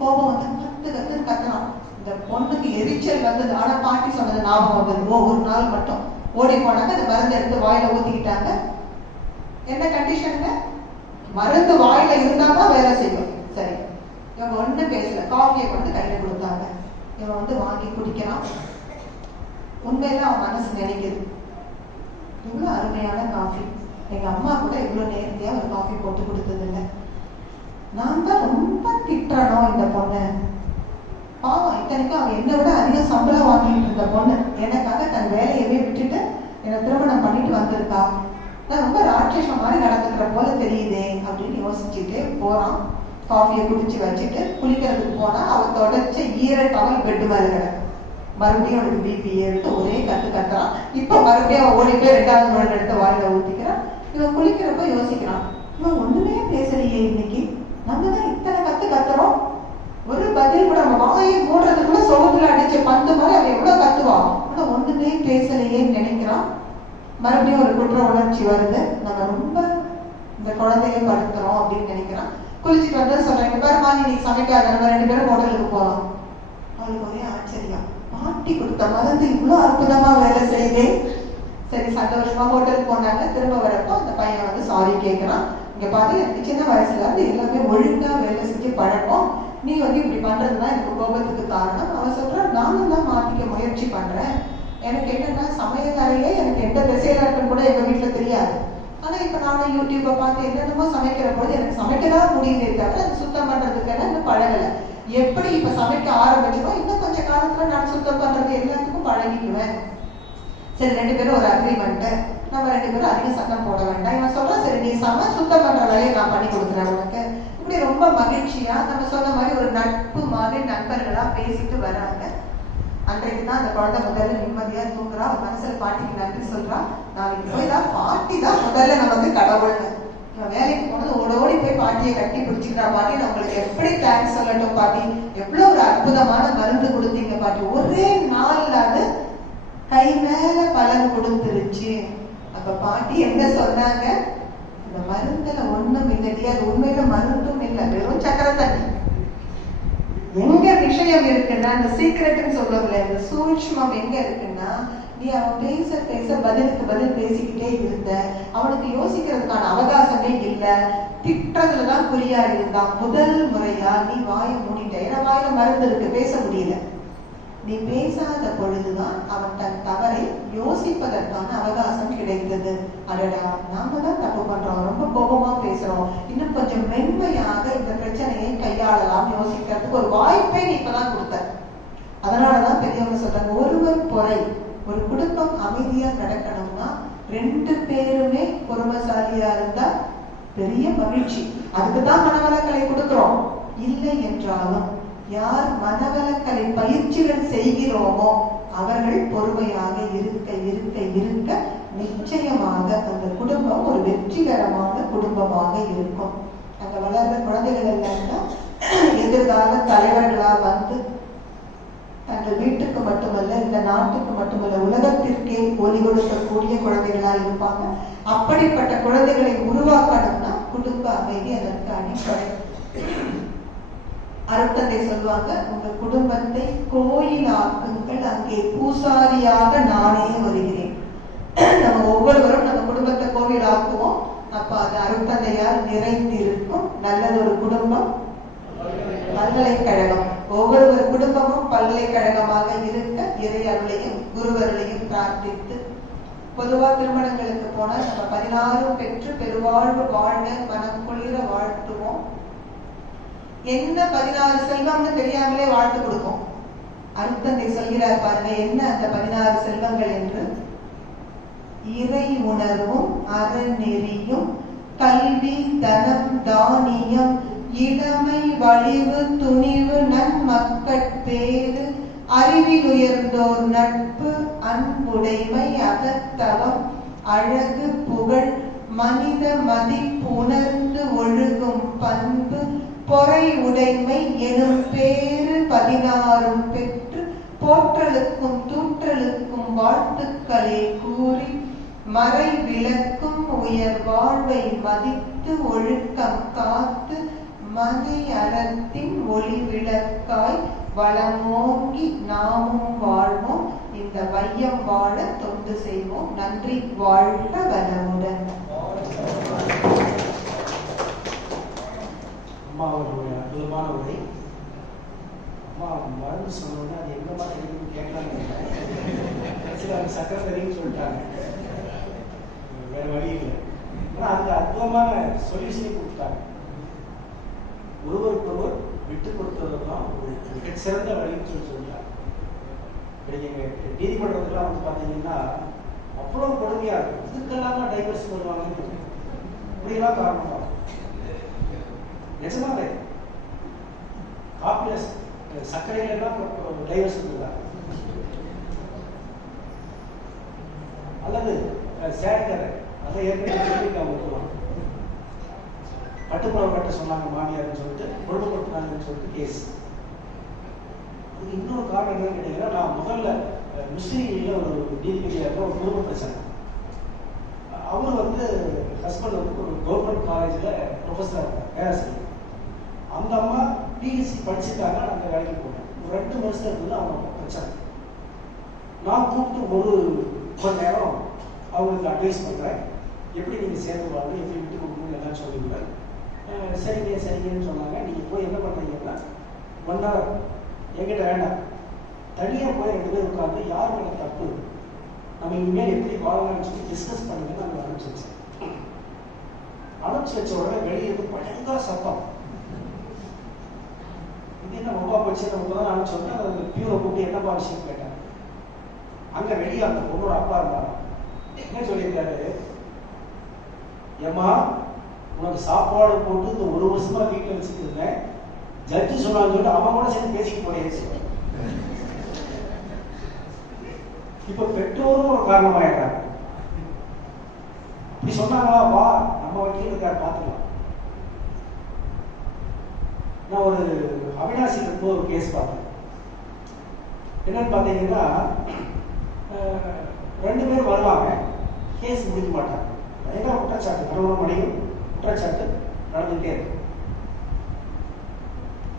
கோபம் வந்து கத்துன்னு கத்துனான். இந்த பொண்ணுக்கு எரிச்சல் வந்தது. ஆனா பாட்டி சொன்னது ஞாபகம் வந்தது, ஒரு நாள் மட்டும் ஓடி போனாங்க. அந்த மருந்து எடுத்து வாயில ஊத்திக்கிட்டாங்க. என்ன கண்டிஷன்ல, மருந்து வாயில இருந்தாதான் வேலை செய்யும். சரி, இவங்க ஒண்ணும் பேசல. காஃபியை கொண்டு கையில கொடுத்தாங்க. இவன் வந்து வாங்கி குடிக்கிறான். உண்மையில அவன் மனசு நினைக்குது, இவ்வளவு அருமையான காஃபி, எங்க அம்மா கூட இவ்வளவு நேர்த்தியா ஒரு காஃபி போட்டு கொடுத்தது இல்லை. நான் தான் ரொம்ப திட்டணும் இந்த பொண்ணு, பாவம் இத்தனைக்கும் அவன் என்னை விட அதிக சம்பளம் வாங்கிட்டு இருந்த பொண்ணு எனக்காக தன் வேலையவே விட்டுட்டு என்னை திருமணம் பண்ணிட்டு வந்திருக்கா. நான் ரொம்ப ராட்சசம் மாதிரி நடந்துக்கிற போல தெரியுதே அப்படின்னு யோசிச்சுட்டு போறான். காஃபியை குடிச்சு வச்சுட்டு குளிக்கிறதுக்கு போனா அவன் தொடச்ச ஈர டவல் பெட்டு மேல கிடக்கு. மறுபடியும் அவனுக்கு பிபி எடுத்து ஒரே கத்து கத்துறான். இப்ப மறுபடியும் அவன் ஓடி போய் 2வது முறை எடுத்து வாயில ஊத்திக்கிறான். இவன் குளிக்கிறப்ப யோசிக்கிறான், இவன் ஒண்ணுமே பேசலையே இன்னைக்கு, நம்ம தான் இத்தனை கத்து கத்துறோம், ஒரு பதில் கூட நம்ம வாயை மூடுறதுக்குள்ள சோத்துல அடிச்ச பந்து மாதிரி அவன் எவ்வளவு கத்துவான், ஆனா ஒண்ணுமே பேசலையேன்னு நினைக்கிறான். மறுபடியும் ஒரு குற்ற உணர்ச்சி வருது, நம்ம ரொம்ப இந்த குழந்தைய படுத்துறோம் அப்படின்னு நினைக்கிறான். குளிச்சுட்டு வந்து சொல்றேன், பாருமா நீ சமைக்காத, நம்ம 2 பேரும் ஹோட்டலுக்கு போகலாம். அவளுக்கு ஒரே ஆச்சரியம், பாட்டி கொடுத்த மருந்து இவ்வளவு அற்புதமா வேலை செய்யுது. சரி சந்தோஷமா ஹோட்டலுக்கு போனாங்க. திரும்ப வரப்போ அந்த பையன் வந்து சாரி கேட்கிறான். இங்க பாரு, எனக்கு சின்ன வயசுல இருந்து எல்லாமே ஒழுங்கா வேலை செஞ்சு பழக்கம், நீ வந்து இப்படி பண்றதுதான் எனக்கு கோபத்துக்கு காரணம். அவன் சொல்றான், நானும் தான் மாத்திக்க முயற்சி பண்றேன். எனக்கு என்னன்னா சமையல் அறையே எனக்கு எந்த திசையில இருக்குன்னு கூட எங்க வீட்டுல தெரியாது. ஆனா இப்ப நானும் யூடியூப்பை பார்த்து என்னென்னமோ சமைக்கிற போது எனக்கு சமைக்கதான் முடியுதே தவிர அது சுத்தம் பண்றதுக்கெல்லாம் இன்னும் பழகல. எப்படி இப்ப சமைக்க ஆரம்பிச்சோம், இன்னும் கொஞ்ச காலத்துல நான் சுத்தம் பண்றது எல்லாத்துக்கும் பழகிக்குவேன். சரி 2 பேரும் ஒரு அக்ரிமெண்ட், நம்ம 2 பேரும் அதிக சத்தம் போட வேண்டாம். இவன் சொல்றான், சரி நீ சுத்தம் பண்ற வேலையை நான் பண்ணி கொடுக்குறேன் உனக்கு. இப்படி ரொம்ப மகிழ்ச்சியா நம்ம சொன்ன மாதிரி ஒரு நட்பு மாதிரி நண்பர்களா பேசிட்டு வராங்க. அன்றைக்குதான் அந்த குழந்தை முதல்ல நிம்மதியா தூங்குறா. அவன் மனசுல பாட்டிக்கு நன்றி சொல்றான். நாளைக்கு போய்தான் பாட்டி தான் முதல்ல நமக்கு கடவுள்னு. இவன் வேலைக்கு போனது ஓடோடி போய் பாட்டியை கட்டி பிடிச்சிக்கிறா. பாட்டி நான் உங்களுக்கு எப்படி தேங்க்ஸ் சொல்லட்டும் பாட்டி, எவ்வளவு ஒரு அற்புதமான மருந்து கொடுத்தீங்க பாட்டி, ஒரே நாள்ல அது கை மேல பலன் கொடுத்துருச்சு. அப்ப பாட்டி என்ன சொன்னாங்க, இந்த மருந்துல ஒண்ணும் இல்லையா, அது உண்மையில மருந்தும் இல்லை, வெறும் சக்கரை தண்ணி. எங்க விஷயம் இருக்குன்னா, இந்த சீக்கிரட்னு சொல்றதுல இந்த சூட்சுமம் எங்க இருக்குன்னா, நீ அவன் பேச பேச பதிலுக்கு பதில் பேசிக்கிட்டே இருந்த, அவனுக்கு யோசிக்கிறதுக்கான அவகாசமே இல்ல, திட்டத்துலதான் குறியா இருந்தான். முதல் முறையா நீ வாயை மூடிட்ட. ஏன்னா வாயில மருந்து இருக்கு, பேச முடியல. நீ பேசாத பொழுதுதான் அவன் தன் தவறை யோசிப்பதற்கான அவகாசம் கிடைத்தது. அடடா, நாம தான் தப்பு பண்றோம், ரொம்ப கோபமா பேசுறோம், இன்னும் கொஞ்சம் மென்மையாக இந்த பிரச்சனையை கையாளலாம் யோசிக்கிறதுக்கு ஒரு வாய்ப்பை நீ இப்பதான் கொடுத்த. அதனாலதான் பெரியவங்க சொல்றாங்க, ஒருவர் பொறை. ஒரு குடும்பம் அமைதியா நடக்கணும்னா 2 பேருமே பொறுமைசாலியா இருந்தா பெரிய மகிழ்ச்சி. அதுக்குதான் மனவளக்கலை கொடுக்கிறோம். இல்லை என்றாலும் யார் மனவளக்கலை பயிற்சிகள் செய்கிறோமோ அவர்கள் பொறுமையாக இருக்க இருக்க இருக்க நிச்சயமாக அந்த குடும்பம் ஒரு வெற்றிகரமான குடும்பமாக இருக்கும். அங்க வளர்ந்த குழந்தைகள் எல்லாம் எதிர்கால தலைவர்களா வந்து தங்கள் வீட்டுக்கு மட்டுமல்ல, இந்த நாட்டுக்கு மட்டுமல்ல, உலகத்திற்கே ஒலி கொடுக்கக்கூடிய குழந்தைகளா இருப்பாங்க. அப்படிப்பட்ட குழந்தைகளை உருவாக்கணும்னா குடும்ப அமைதி அதற்கு அடிப்படை. அருட்தந்தை சொல்லுவாங்க, உங்க குடும்பத்தை கோயிலாக்குங்கள், அங்கே பூசாரியாக நானே வருகிறேன். நம்ம ஒவ்வொருவரும் நம்ம குடும்பத்தை கோவில் ஆக்குவோம். அப்ப அது அருட்தந்தையால் நிறைந்து இருக்கும். நல்லதொரு குடும்பம் பல்கலைக்கழகம். ஒவ்வொரு குடும்பமும் பல்கலைக்கழகமாக இருக்க இறை அருளையும் குருவருளையும் பிரார்த்தித்து, பொதுவா திருமணங்களுக்கு போனா நம்ம 16 பெற்று பெருவாழ்வு வாழ்க மனக்குளிர வாழ்த்துவோம். என்ன 16 செல்வம்னு தெரியாமலே வாழ்த்து கொடுக்கும். அருட்தந்தை சொல்கிறார் பாருங்க, என்ன அந்த 16 செல்வங்கள் என்று. இறை உணர்வும் அறநெறியும் கல்வி தனம் தானியம் இளமை வலிவு துணிவு நன்மக்கட்பேறு அறிவில் உயர்ந்தோர் நட்பு அன்புடைமை அகத்தவம் அழகு புகழ் மனித மதிப்புணர்ந்து ஒழுகும் பண்பு பொறை உடைமை எனும் பேறு 16 பெற்று போற்றலுக்கும் தூற்றலுக்கும் வாழ்த்துக்களை கூறி மறை விளக்கும் உயர் வாழ்வை மதித்து ஒழுக்கம் காத்து மனை அறத்தின் ஒளி விளக்காய் வளமோங்கி நாமும் வாழ்வோம். இந்த வையம் வாழ தொண்டு செய்வோம். நன்றி. வாழ்க வளமுடன். அம்மா அவர்களுடைய அற்புதமான உரை. அம்மா மருந்து சொன்னோன்னா அது எங்க மாதிரி இருக்குன்னு கேட்கலான்னு கடைசியில் அவங்க சக்கரை தெரியுன்னு சொல்லிட்டாங்க. வேற வழி இல்லை. ஆனால் அதுக்கு அற்புதமான சொல்யூஷனே கொடுத்தாங்க. ஒருவருக்கொருவர் விட்டு கொடுத்தது தான் ஒரு மிகச்சிறந்த வழின்னு சொல்லிட்டாங்க. நீங்கள் நீதிமன்றத்துலாம் வந்து பார்த்தீங்கன்னா அவ்வளோ கொடுமையாக இருக்கும். இதுக்கெல்லாம் டைவர்ஸ் போடுவாங்கன்னு இப்படியெல்லாம் காரணமாக நிஜமாவே காப்பில சர்க்கரையிலாம் டைவர்ஸ் இருக்குதா, அல்லது சேட்கரை அதை ஏற்கனவே சொல்லியிருக்காங்க. பட்டுப்புறவை கட்ட சொன்னாங்க மாமியார்னு சொல்லிட்டு கொடுமைப்படுத்தினாங்கன்னு சொல்லிட்டு கேஸ். அதுக்கு இன்னொரு காரணம் என்னன்னு கேட்டீங்கன்னா, நான் முதல்ல முஸ்லீமில் ஒரு நீதிபதியாக ஒரு குடும்ப பிரச்சனை. அவர் வந்து ஹஸ்பண்ட் வந்து ஒரு கவர்மெண்ட் காலேஜில் ப்ரொஃபஸராக இருக்காங்க, பேராசிரியர். அந்த அம்மா பிஹெச்டி படிச்சுட்டாங்க. அந்த வேலைக்கு போனேன். ஒரு 2 வருஷம் இருந்தது அவங்க பிரச்சனை. நான் கூப்பிட்டு கொஞ்ச நேரம் அவங்களுக்கு அட்வைஸ் பண்ணுறேன். எப்படி நீங்கள் சேர்ந்து வாங்க, எப்படி விட்டு கொடுக்கணும்னு எல்லாம் சொல்லிவிடுவேன். சரிங்க சரிங்கன்னு சொன்னாங்க. நீங்கள் போய் என்ன பண்ணுறீங்கன்னா 1 hour என்கிட்ட வேண்டாம், தனியாக போய் 2 பேர் உட்காந்து யார் மேலே தப்பு, நம்ம இனிமேல் எப்படி வாழலாம்னு சொல்லி டிஸ்கஸ் பண்ணுங்கன்னு நாங்கள் அனுப்பிச்சு வச்சேன். அனுப்பிச்சு வச்ச உடனே வெளியே இருந்து பயங்கர சத்தம். இது என்ன ரொம்ப போச்சு, நம்ம தான் அனுப்பிச்சு உடனே அந்த பியூரை கூப்பிட்டு என்னப்பா விஷயம் கேட்டாங்க. அங்கே வெளியே அந்த பொண்ணோட அப்பா இருந்தாங்க. என்ன சொல்லியிருக்காரு, ஏம்மா உனக்கு சாப்பாடு போட்டு இந்த 1 வருஷமா வீட்டில் வச்சுட்டு இருந்தேன், ஜட்ஜி சொன்னான்னு சொல்லிட்டு அவன் கூட சேர்ந்து பேசிட்டு போறேன். இப்ப பெற்றோரும் ஒரு காரணமாயிட்டாங்க. இப்படி சொன்னாங்களா, வா நம்ம வக்கீல் இருக்காரு பார்த்துக்கலாம். நான் ஒரு அவினாசியில் இருந்து ஒரு கேஸ் பார்த்தேன். என்னன்னு பார்த்தீங்கன்னா 2 பேர் வருவாங்க, கேஸ் முடிக்க மாட்டாங்க. பயங்கர குற்றச்சாட்டு, கணவன் மனைவி குற்றச்சாட்டு நடந்துகிட்டே இருக்கு.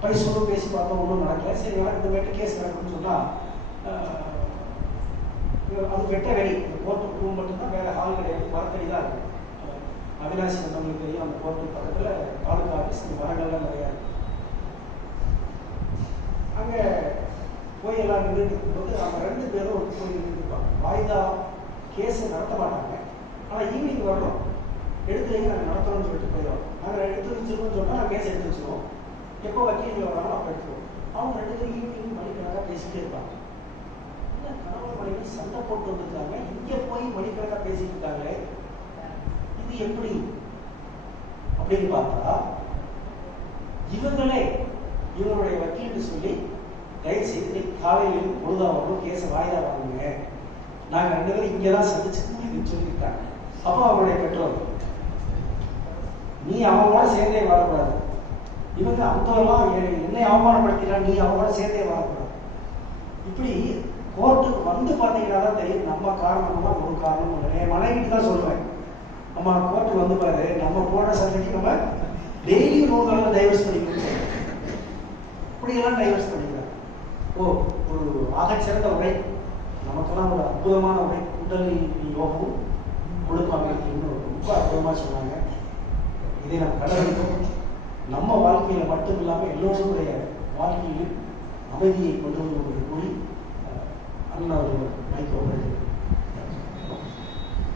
பரிசோடு பேசி பார்த்தோம், ஒன்றும் நடக்கல. சரி இந்த வேட்டு கேஸ் நடக்கும்னு சொன்னா அது வெட்ட வெளி, கோர்ட்டு ரூம் மட்டும்தான், வேற ஹால் கிடையாது, மரத்தடி தான் இருக்கு. அவினாசி வந்தவங்களுக்கு தெரியும், அந்த கோர்ட்டு பக்கத்துல தாலுகா ஆஃபீஸ், இந்த மரங்கள்லாம் நிறையா இருக்கு. அங்கே போய் எல்லாம் நின்றுட்டு இருக்கும்போது அவங்க 2 பேரும் போய் நின்றுட்டு இருப்பாங்க. வாய்தா கேஸ் நடத்த மாட்டாங்க. ஆனால் ஈவினிங் வரணும், எடுத்துலையும் நாங்கள் நடத்தணும்னு சொல்லிட்டு போயிடுவோம். நாங்கள் எடுத்து வச்சிருக்கோம்னு சொன்னால் நாங்கள் கேஸ் எடுத்து வச்சுருவோம். எப்போ வக்கீல் வராங்களோ அப்போ எடுத்துருவோம். அவங்க 2 பேரும் ஈவினிங் மணிக்கணக்காக பேசிக்கிட்டே இருப்பாங்க. கணவன் மனைவி சண்டை போட்டு வந்துருக்காங்க, இங்கே போய் மணிக்கணக்காக பேசிட்டு இருக்காங்களே, இது எப்படி அப்படின்னு பார்த்தா இவங்களுடைய வக்கீல் சொல்லி, தயவு செய்து காலையில் பொழுதா வரணும், கேஸை வாய்தா வாங்குங்க, நாங்கள் 2 பேரும் இங்கே தான் சந்திச்சுக்கணும்னு சொல்லியிருக்காங்க. அப்போ அவங்களுடைய பெற்றோர், நீ அவங்களோட சேர்ந்தே வரக்கூடாது, இவங்க அந்தெல்லாம் என்னை அவமானப்படுத்தினா நீ அவங்களோட சேர்ந்தே வரக்கூடாது. இப்படி கோர்ட்டுக்கு வந்து பார்த்தீங்கன்னா தான் தெரியும் நம்ம காரணம்லாம் ஒரு காரணமும் இல்லை. என் மனைவிக்கு தான் சொல்லுவேன், நம்ம கோர்ட்டுக்கு வந்து பாரு, நம்ம போடுற சண்டைக்கு நம்ம டெய்லி 100 டைவர்ஸ் பண்ணிக்கணும், இப்படியெல்லாம் டைவர்ஸ் பண்ணிக்கிறாங்க. ஒரு ஆகச்சிறந்த உரை, நமக்கெல்லாம் ஒரு அற்புதமான உரை, உடல் யோகமும் கொடுப்பாங்க, ரொம்ப அற்புதமாக சொன்னாங்க. இதை நம்ம கடைபிடிக்கும். நம்ம வாழ்க்கையில் மட்டும் இல்லாமல் எல்லோருடைய வாழ்க்கையிலும் அமைதியை கொண்டு வருவதை கூறி அண்ணா அவர்கள் மைக்கோவர்கள்